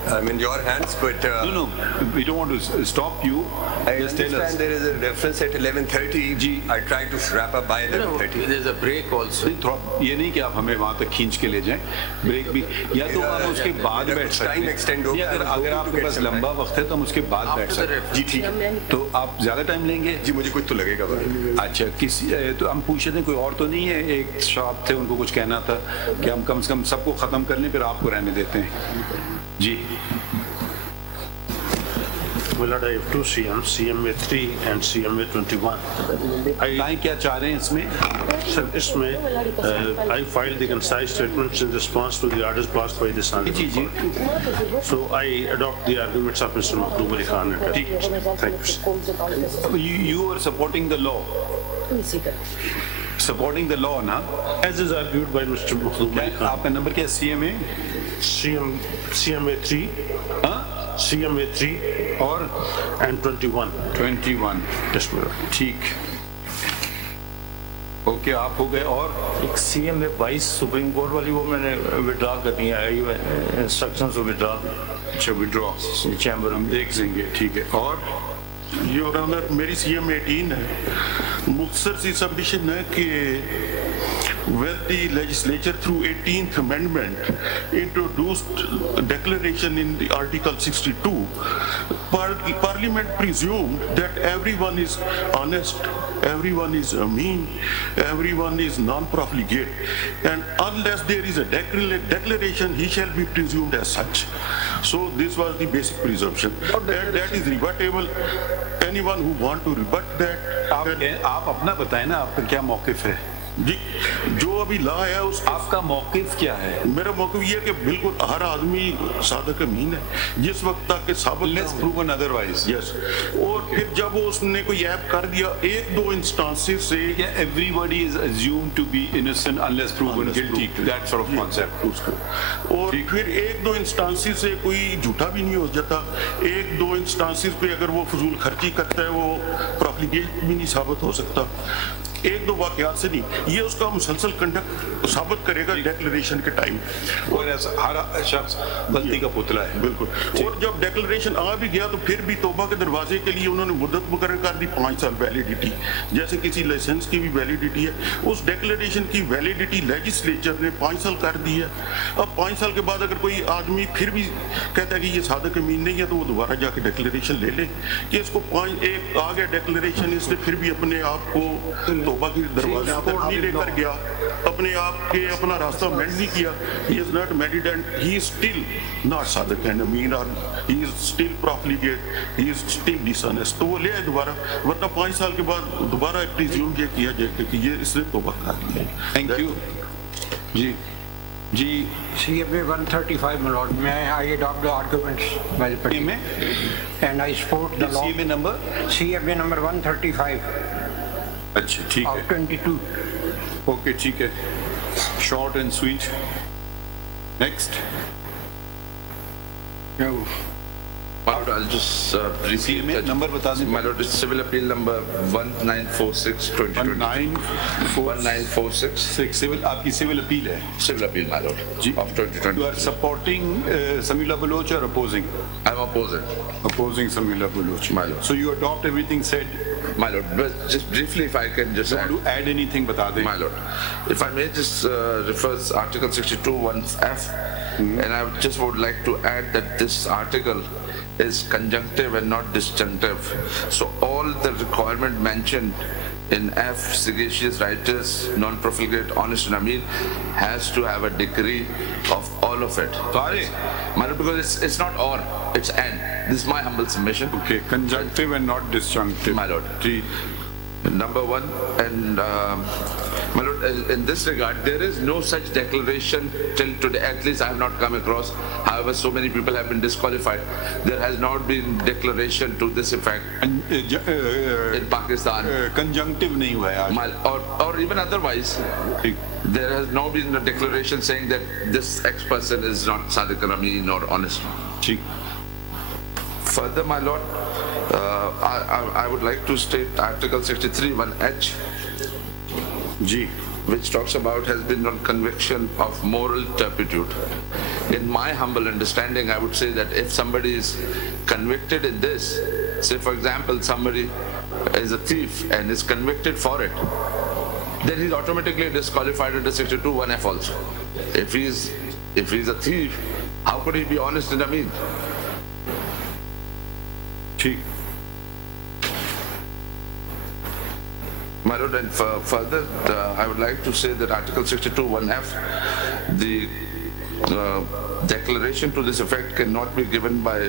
I'm in your hands, but... No, we don't want to stop you. I Just tell us. understand there is a reference at 11:30. I try to wrap up by 11:30. There's a break also. ये नहीं कि आप हमें वहाँ तक खींच के ले जाएं. ब्रेक भी या तो हम उसके बाद बैठ सकते हैं. अगर आपके पास लंबा वक्त है तो हम उसके बाद बैठ सकते हैं. जी ठीक है. तो आप ज्यादा टाइम लेंगे? जी मुझे कुछ तो लगेगा. अच्छा, किसी तो हम पूछ रहे थे कोई और तो नहीं है? एक शॉप थे, उनको कुछ कहना था कि हम कम से कम सबको खत्म कर लें फिर आपको रहने देते हैं. जी. Well, I have two CMs, CMA 3 and CMA 21. I क्या चाह रहे हैं इसमें? Sir, इसमें I filed the concise statements in response to the orders passed by the Honorable Court. So I adopt the arguments of Mr. Maktoum Ali Khan. Thank you. You are supporting the law. Supporting the law, na? As is argued by Mr. Maktoum Ali Khan. आपका number क्या है? CMA? CMA 3. हाँ? CMA 3 और and 21. 21. Yes, sir. ठीक. Okay, आप हो गए. और एक CMA 22 सुप्रीम कोर्ट वाली वो मैंने विड्रॉ करनी है. Instructions withdraw. अच्छा, विड्रॉ चैम्बर हम देख लेंगे. ठीक है. और योर ऑनर, मेरी CM 18 है. मुख्तसर सी सबमिशन है कि when the legislature through 18th amendment introduced declaration in the article 62, parliament presumed that everyone is honest, everyone is mean, everyone is non-profligate, and unless there is a declaration, he shall be presumed as such. So this was the basic presumption, and that is rebuttable. Anyone who want to rebut that, आप अपना बताएं ना, आपका क्या मौकिफ है? जी, जो अभी ला है उस आपका मौकिफ क्या है? मेरा मौकिफ ये है कि बिल्कुल हर आदमी सादक अमीन है जिस वक्त तक के साबित लेट्स प्रूवन अदरवाइज. यस. और फिर जब उसने कोई ऐप कर दिया एक दो इंस्टांसेस से, everybody is assumed to be innocent unless proven guilty. That sort of concept उसको. और फिर एक दो इंस्टांसेस से कोई झूठा भी नहीं हो जाता. एक दो इंस्टांसेस पे अगर वो फजूल खर्ची करता है वो प्रॉफिलिगेट भी नहीं साबित हो सकता. एक दो वाकयात से नहीं, ये उसका मुसलसल कंडक्ट साबित करेगा डिक्लेरेशन के टाइम। और हर शख्स गलती का पुतला है। बिल्कुल। और जब डिक्लेरेशन आ भी गया तो फिर भी तौबा के दरवाजे के लिए उन्होंने मुद्दत मुकर्रर कर दी 5 साल वैलिडिटी, जैसे किसी लाइसेंस की भी वैलिडिटी है। उस डिक्लेरेशन की वैलिडिटी लेजिस्लेचर ने 5 साल कर दी है। अब 5 साल के बाद अगर कोई आदमी फिर भी कहता है कि ये सादिक अमीन नहीं है तो वो दोबारा जाके डिक्लेरेशन ले ले कि इसको 1 आ गया डिक्लेरेशन, इसने फिर भी अपने आप को तौबा के दरवाजे तक नहीं लेकर गया, अपने आप के अपना रास्ता मेंड नहीं किया। He is not married and he is still not सादिक एंड अमीन और he is still profligate, he is still dishonest, तो वो ले आए दोबारा, वरना 5 साल के बाद दोबारा प्रिज्यूम ये किया जाए कि ये इसने तौबा कर लिया। थैंक यू जी। जी CMA 135, my lord. May I adopt the arguments by the petitioner? And I support the law. CMA number? CMA number 135. अच्छा ठीक है। 22. ओके ठीक है, short and sweet. Next. I'll just repeat that. Number बता दें। My lord, it's civil appeal number 1946/2020. 1946. Civil, आपकी civil appeal है? Civil appeal, my lord. Of 2020. You are supporting Samila Baloch or opposing? I'm opposing. Opposing Samila Baloch. My lord. So you adopt everything said? My lord, but just briefly, if I can just add. Want to add anything? बता दें। My lord, if I may just refers Article 62(1)(f), and I just would like to add that this article is conjunctive and not disjunctive. So all the requirement mentioned in F, sagacious, righteous, non-profligate, honest and ameen, has to have a degree of all of it. Sorry, because it's not or, it's and. This is my humble submission. Okay, conjunctive and not disjunctive. My lord. Number one, and my lord, in this regard, there is no such declaration till today. At least I have not come across. However, so many people have been disqualified. There has not been declaration to this effect in Pakistan. Conjunctive नहीं हुआ है, or even otherwise. There has not been a declaration saying that this X person is not Sadiq Ameen or honest. Further, my lord, I would like to state Article 63(1)(h), which talks about has been on conviction of moral turpitude. In my humble understanding, I would say that if somebody is convicted in this, say for example somebody is a thief and is convicted for it, then he's automatically disqualified under 62(1)(f) also. If he's a thief, how could he be honest and ameen? My lord, and further, I would like to say that Article 62(1)(f), the declaration to this effect cannot be given by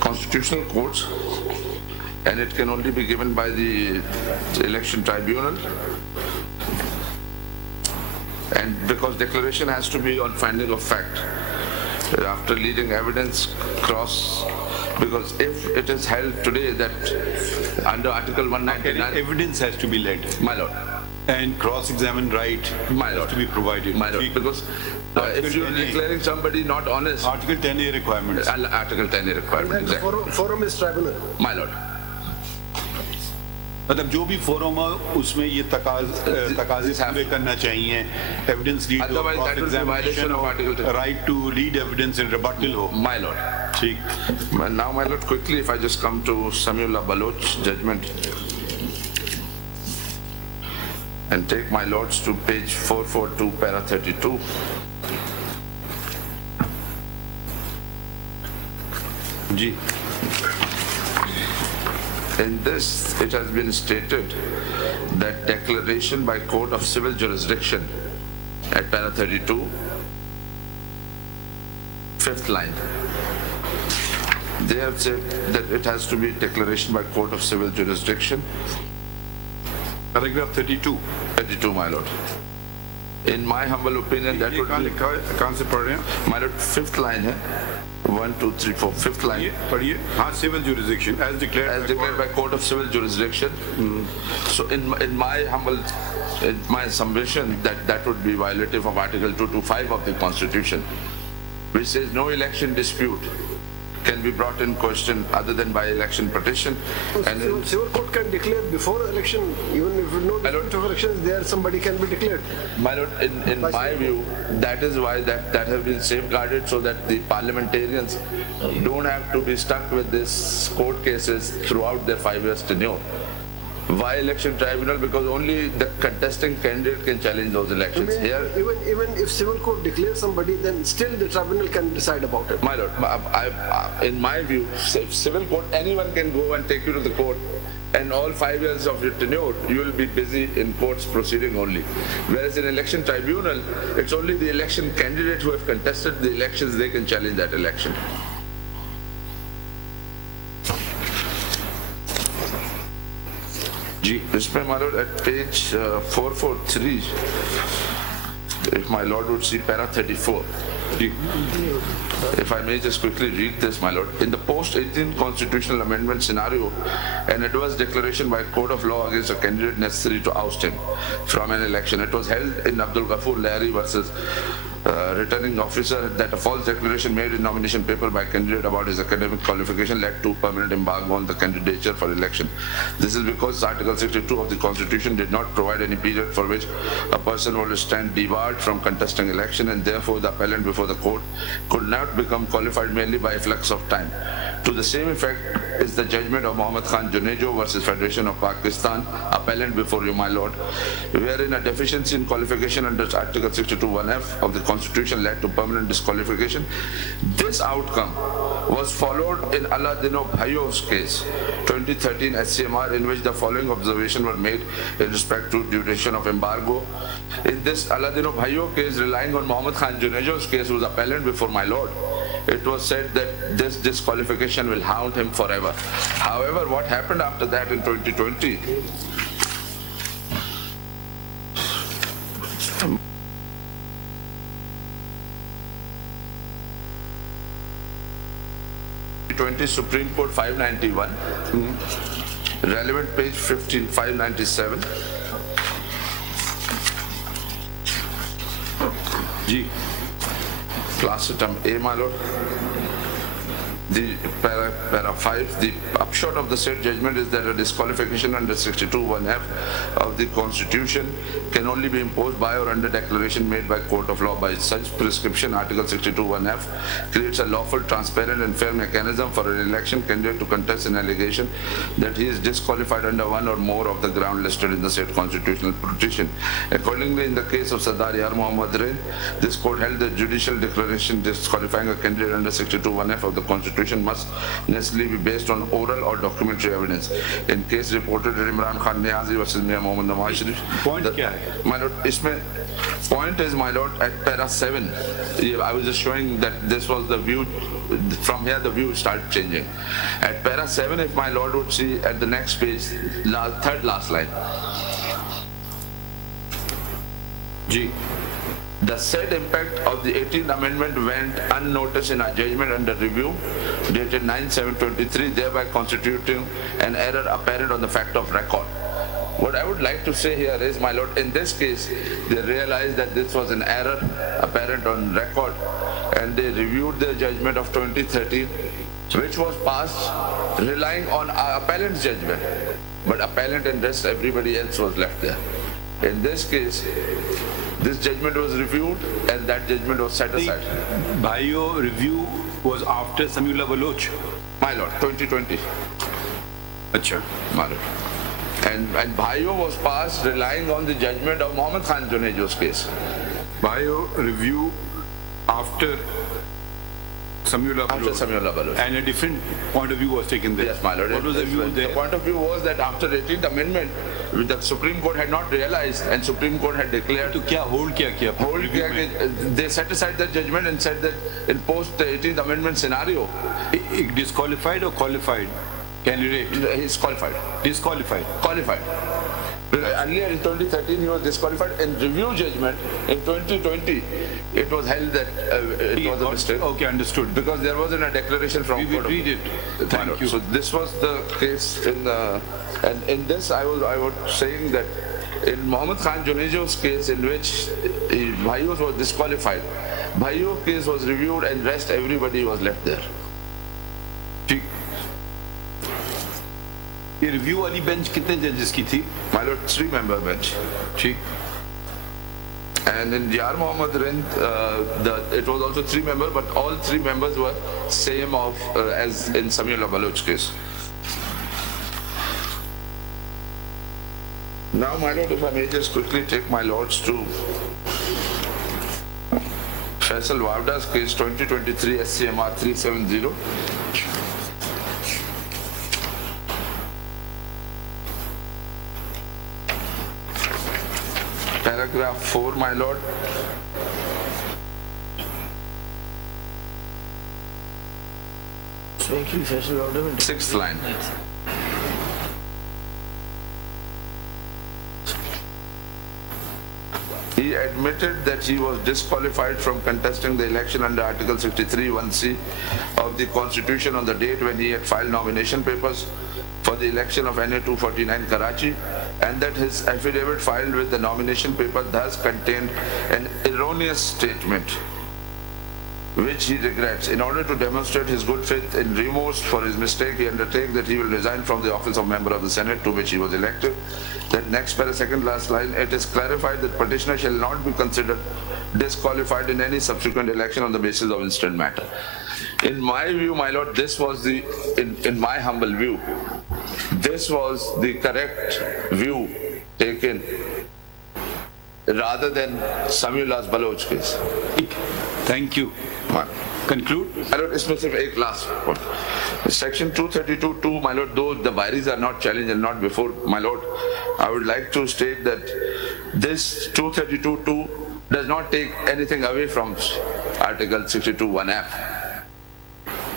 constitutional courts, and it can only be given by the election tribunal. And because declaration has to be on finding of fact, after leading evidence cross. Because if it is held today that under Article 199, evidence has to be led. My lord. And cross-examined right my lord. has to be provided. My lord. Because if you are declaring somebody not honest, Article 10A requirements. Article 10A requirements. Exactly. Forum is tribunal. My lord. मतलब जो भी forum है उसमें ये तकाज़े पूरे करना चाहिए, evidence lead हो, क्रॉस एग्जामिनेशन हो, right to lead evidence in rebuttal हो। My lord. ठीक। Now my lord, quickly if I just come to Samila Baloch judgment and take my lords to page 442 para 32. जी। In this, it has been stated that declaration by court of civil jurisdiction at para 32, 5th line. They have said that it has to be declaration by court of civil jurisdiction. Paragraph 32. 32, my lord. In my humble opinion, that would be... कहाँ से पढ़ रहे हैं? My lord, 5th line है. 1, 2, 3, 4, 5th line. पढ़िए। हाँ, civil jurisdiction as declared by court of civil jurisdiction. So in my submission that would be violative of Article 225 of the Constitution, which says no election dispute can be brought in question other than by election petition. And civil court can declare before election, even if no dispute of elections there, somebody can be declared. My lord, in my view, that is why that has been safeguarded, so that the parliamentarians don't have to be stuck with these court cases throughout their 5 years tenure. Why election tribunal? Because only the contesting candidate can challenge those elections. Even if civil court declares somebody, then still the tribunal can decide about it. My lord, in my view, if civil court, anyone can go and take you to the court, and all 5 years of your tenure, you will be busy in courts proceeding only. Whereas in election tribunal, it's only the election candidates who have contested the elections, they can challenge that election. Mr. My lord, at page 443, if my lord would see para 34. If I may just quickly read this, my lord. In the post-18 constitutional amendment scenario, an adverse declaration by court of law against a candidate necessary to oust him from an election. It was held in Abdul Ghaffur Lahiri versus returning officer that a false declaration made in nomination paper by candidate about his academic qualification led to permanent embargo on the candidature for election. This is because Article 62 of the Constitution did not provide any period for which a person would stand debarred from contesting election, and therefore the appellant before the court could not become qualified merely by efflux of time. To the same effect is the judgment of Mohammad Khan Junejo versus Federation of Pakistan, appellant before you, my lord, wherein a deficiency in qualification under Article 62(1)(f) of the Constitution led to permanent disqualification. This outcome was followed in Aladino Bhayo's case, 2013 SCMR, in which the following observations were made in respect to duration of embargo. In this Aladino Bhayo case, relying on Mohammad Khan Junejo's case, who was appellant before my lord, it was said that this disqualification will haunt him forever. However, what happened after that in 2020? Supreme Court 591, relevant page 15, 597. G. Class item A, my lord. The para 5, the upshot of the said judgment is that a disqualification under 62(1)(f) of the Constitution can only be imposed by or under declaration made by court of law. By such prescription, Article 62(1)(f) creates a lawful, transparent and fair mechanism for an election candidate to contest an allegation that he is disqualified under one or more of the ground listed in the said constitutional petition. Accordingly, in the case of Zardari Muhammad Rain, this court held that judicial declaration disqualifying a candidate under 62(1)(f) of the Constitution must necessarily be based on oral or documentary evidence. In case reported in Imran Khan Niazi versus Mia Mohammad Nawaz Sharif. Point kya hai? My lord, point is, my lord, at para 7, I was just showing that this was the view. From here the view started changing. At para 7, if my lord would see at the next page, third last line. G. The said impact of the 18th Amendment went unnoticed in our judgment under review, dated 9/7/23, thereby constituting an error apparent on the fact of record. What I would like to say here is, my lord, in this case, they realized that this was an error apparent on record, and they reviewed the judgment of 2013, which was passed relying on our appellant's judgment, but appellant and rest everybody else was left there. In this case, this judgment was reviewed and that judgment was set aside. Bhayo review was after Samula Baloch? My lord, 2020. Achha. My lord. And Bhayo was passed relying on the judgment of Mohammad Khan Junejo's case. Bhayo review after Samula Baloch. After Samula Baloch. And a different point of view was taken there. Yes, my lord. What was the view there? The point of view was that after 18th Amendment, the Supreme Court had not realized, and Supreme Court had declared. To kya hold kiya? Hold kiya, they set aside that judgment and said that in post 18th Amendment scenario, disqualified or qualified candidate? He's qualified. Disqualified. Qualified. Earlier in 2013 he was disqualified. In review judgment in 2020, it was held that it was a mistake. Okay, understood. Because there wasn't a declaration from court. We read it. Thank you. So this was the case and in this I was saying that in Mohammad Khan Junejo's case, in which Bhayo was disqualified, Bhayo case was reviewed and rest everybody was left there. ये review वाली bench कितने जजेस की थी? My lord, 3-member bench. ठीक. And in Yar Mohammed Rind, it was also 3-member, but all 3 members were same as in Samiullah Baloch case. Now, my lord, if I may just quickly take my lords to Faisal Wavda's case 2023 SCMR 370. Paragraph 4, my lord. Sixth line. He admitted that he was disqualified from contesting the election under Article 63(1)(c) of the Constitution on the date when he had filed nomination papers for the election of NA 249 Karachi, and that his affidavit filed with the nomination paper thus contained an erroneous statement which he regrets. In order to demonstrate his good faith and remorse for his mistake, he undertakes that he will resign from the office of member of the Senate to which he was elected. Then next para, second last line, it is clarified that petitioner shall not be considered disqualified in any subsequent election on the basis of instant matter. In my view, my lord, this was the, in my humble view, this was the correct view taken rather than Samiullah's Baloch case. Thank you. Conclude. My lord, इसमें last one. Section 232(2), my lord, though the Bairis are not challenged and not before, my lord, I would like to state that this 232(2) does not take anything away from Article 62(1)(f).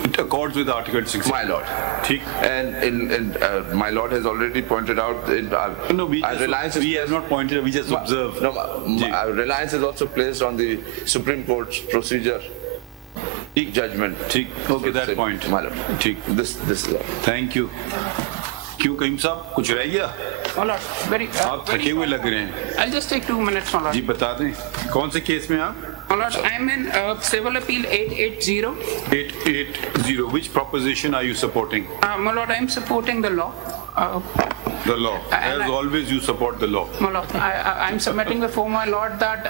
It accords with Article 60. My lord. And my lord has already pointed out. We have not pointed out, we just observed. Reliance is also placed on the Supreme Court's procedure judgment. Okay, that point. My lord. This is all. Thank you. क्यों कहीम साहब कुछ रह गया? आप थके हुए लग रहे हैं. I'll just take 2 minutes, my lord. जी बता दें. कौन से केस में आप? My lord, I'm in Civil Appeal 880. 880. Which proposition are you supporting? My lord, I'm supporting the law. The law. As always, you support the law. My lord, I'm submitting before my lord that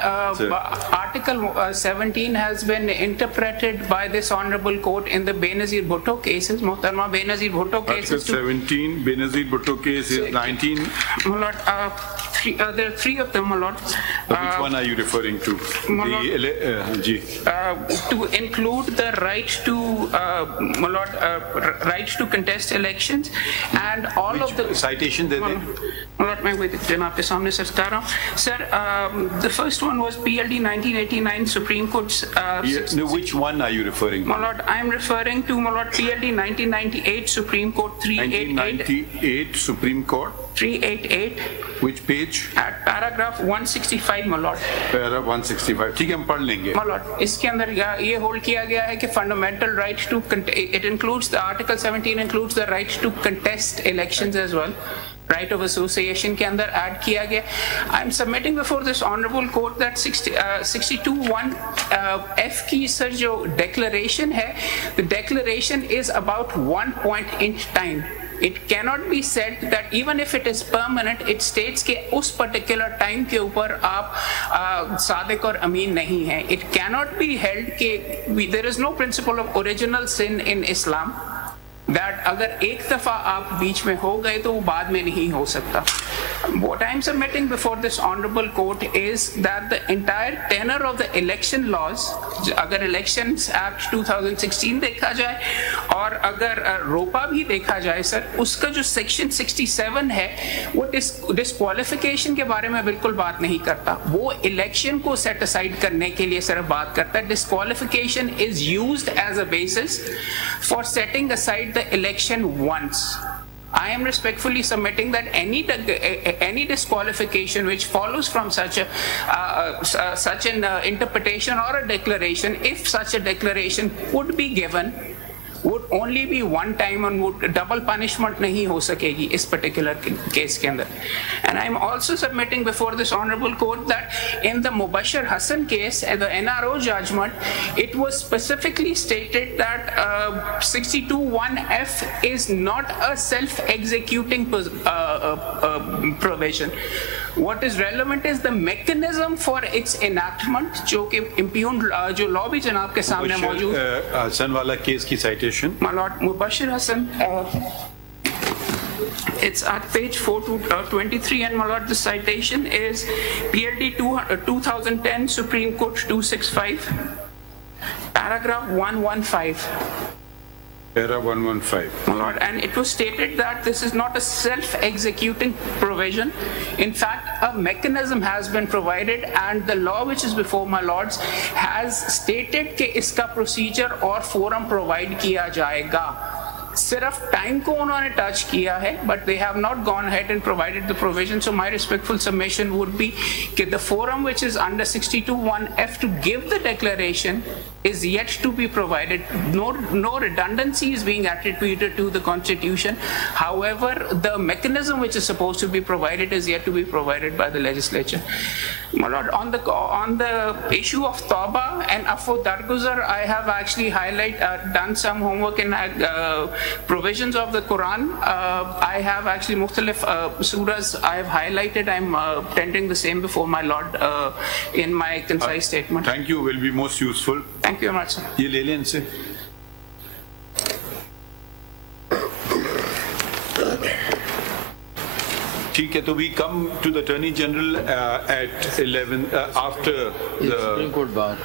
Article 17 has been interpreted by this honorable court in the Benazir Bhutto cases. Mohtarma Benazir Bhutto cases. Article 17, Benazir Bhutto case is 19. My lord, there are 3 of them, my lord. Which one are you referring to? My lord, to include the right to, my lord, right to contest elections and all of the citation दे दें. My lord, मैं वही जनाब के सामने sir बता रहा हूँ. Sir, the first one was PLD 1989 Supreme Court's. Which one are you referring to? My lord, I'm referring to, my lord, PLD 1998 Supreme Court 388. 1998 Supreme Court. 388. Which page? At paragraph 165, my lord. Paragraph 165. ठीक है हम पढ़ लेंगे. My lord, इसके अंदर ये hold किया गया है कि fundamental right to it includes the Article 17 includes the right to contest elections as well. Right of association के अंदर add किया गया. I'm submitting before this honorable court that 62(1)(f) की सर जो declaration है, the declaration is about 1 point in time. It cannot be said that even if it is permanent, it states कि उस particular time के ऊपर आप सादिक और अमीन नहीं हैं. It cannot be held कि there is no principle of original sin in Islam. That अगर एक दफा आप बीच में हो गए तो वो बाद में नहीं हो सकता. What I am submitting before this honorable court is that the entire tenor of the election laws, अगर Elections Act 2016 देखा जाए और अगर रोपा भी देखा जाए सर, उसका जो section 67 है वो disqualification के बारे में बिल्कुल बात नहीं करता. वो election को set aside करने के लिए सर बात करता है. Disqualification is used as a basis for setting aside the election once. I am respectfully submitting that any disqualification which follows from such an interpretation or a declaration, if such a declaration would be given, would only be one time and would double punishment nahi ho sakegi is particular case ke andar. And I'm also submitting before this honorable court that in the Mubashir Hassan case and the NRO judgment, it was specifically stated that 62(1)(f is not a self-executing provision. What is relevant is the mechanism for its enactment, जो कि impugned जो law भी जनाब के सामने मौजूद. हसन वाला case की citation. My lord, Mubashir Hassan. It's at page 423, and my lord, the citation is PLD 2010 Supreme Court 265, paragraph 115. Para 115. My lord, and it was stated that this is not a self-executing provision. In fact, a mechanism has been provided, and the law which is before my lords has stated कि इसका procedure और forum provide किया जाएगा. सिर्फ time को उन्होंने touch किया है, but they have not gone ahead and provided the provision. So my respectful submission would be that the forum which is under 62(1)(f to give the declaration is yet to be provided. No redundancy is being attributed to the Constitution. However, the mechanism which is supposed to be provided is yet to be provided by the legislature. My lord, on the issue of Tawbah and Afu Darguzar, I have actually done some homework in provisions of the Quran. I have actually mukhtalif surahs I have highlighted. I'm tendering the same before my lord in my concise statement. Thank you, will be most useful. Thank you very much, sir. ये ले लें इनसे. ठीक है, तो we come to the Attorney General at 11 after the Supreme Court bar.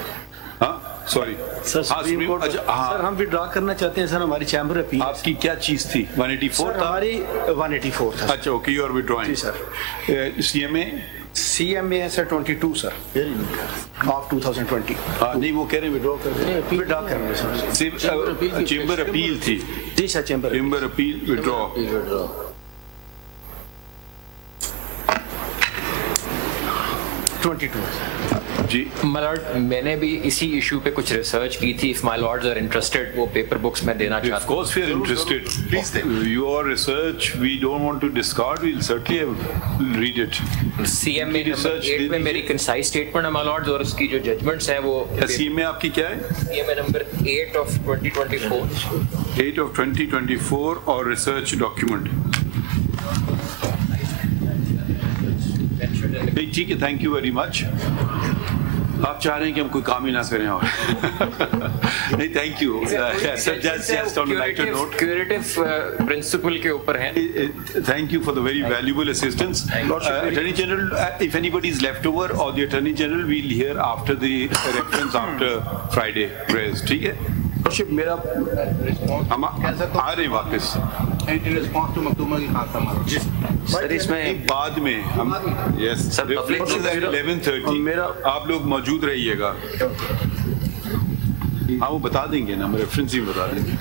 हाँ, sorry. Sir supreme court sir हम withdraw करना चाहते हैं सर. हमारी चैम्बर अपील. आपकी क्या चीज थी? 184 था. हमारी 184 था. अच्छा, ओके, यू आर विड्रॉइंग. जी सर. CMA है सर 22 सर ऑफ 2020. नहीं, वो कह रहे हैं विड्रॉ कर रहे हैं. विड्रॉ कर रहे हैं सर. चैम्बर अपील थी. जी सर, चैम्बर अपील विड्रॉ. 22 जी. माय लॉर्ड, मैंने भी इसी इशू पे कुछ रिसर्च की थी. If my lords are interested, वो पेपर बुक्स में देना चाहता हूं. Of course we are interested. Please, your research we don't want to discard. We'll certainly read it. CMA number 8 में मेरी कंसाइज स्टेटमेंट है माय लॉर्ड्स, और उसकी जो जजमेंट्स हैं वो CMA आपकी क्या है? CMA number 8 of 2024. 8 of 2024 और रिसर्च डॉक्यूमेंट. ठीक है, थैंक यू वेरी मच. आप चाह रहे हैं कि हम कोई काम ही ना करें और नहीं. Thank you. Just on lighter note, curative principle के ऊपर है. Thank you for the very valuable assistance. Attorney general, if anybody is left over और the attorney general will hear after the reference after Friday prayers. ठीक है, मेरा हम आ रहे हैं वापस इन रिस्पॉन्स टू मकदूमा की खासा सर. इसमें बाद में हम यस सर 11:30 मेरा आप लोग मौजूद रहिएगा. हाँ, वो बता देंगे ना, हम रेफरेंस ही बता देंगे.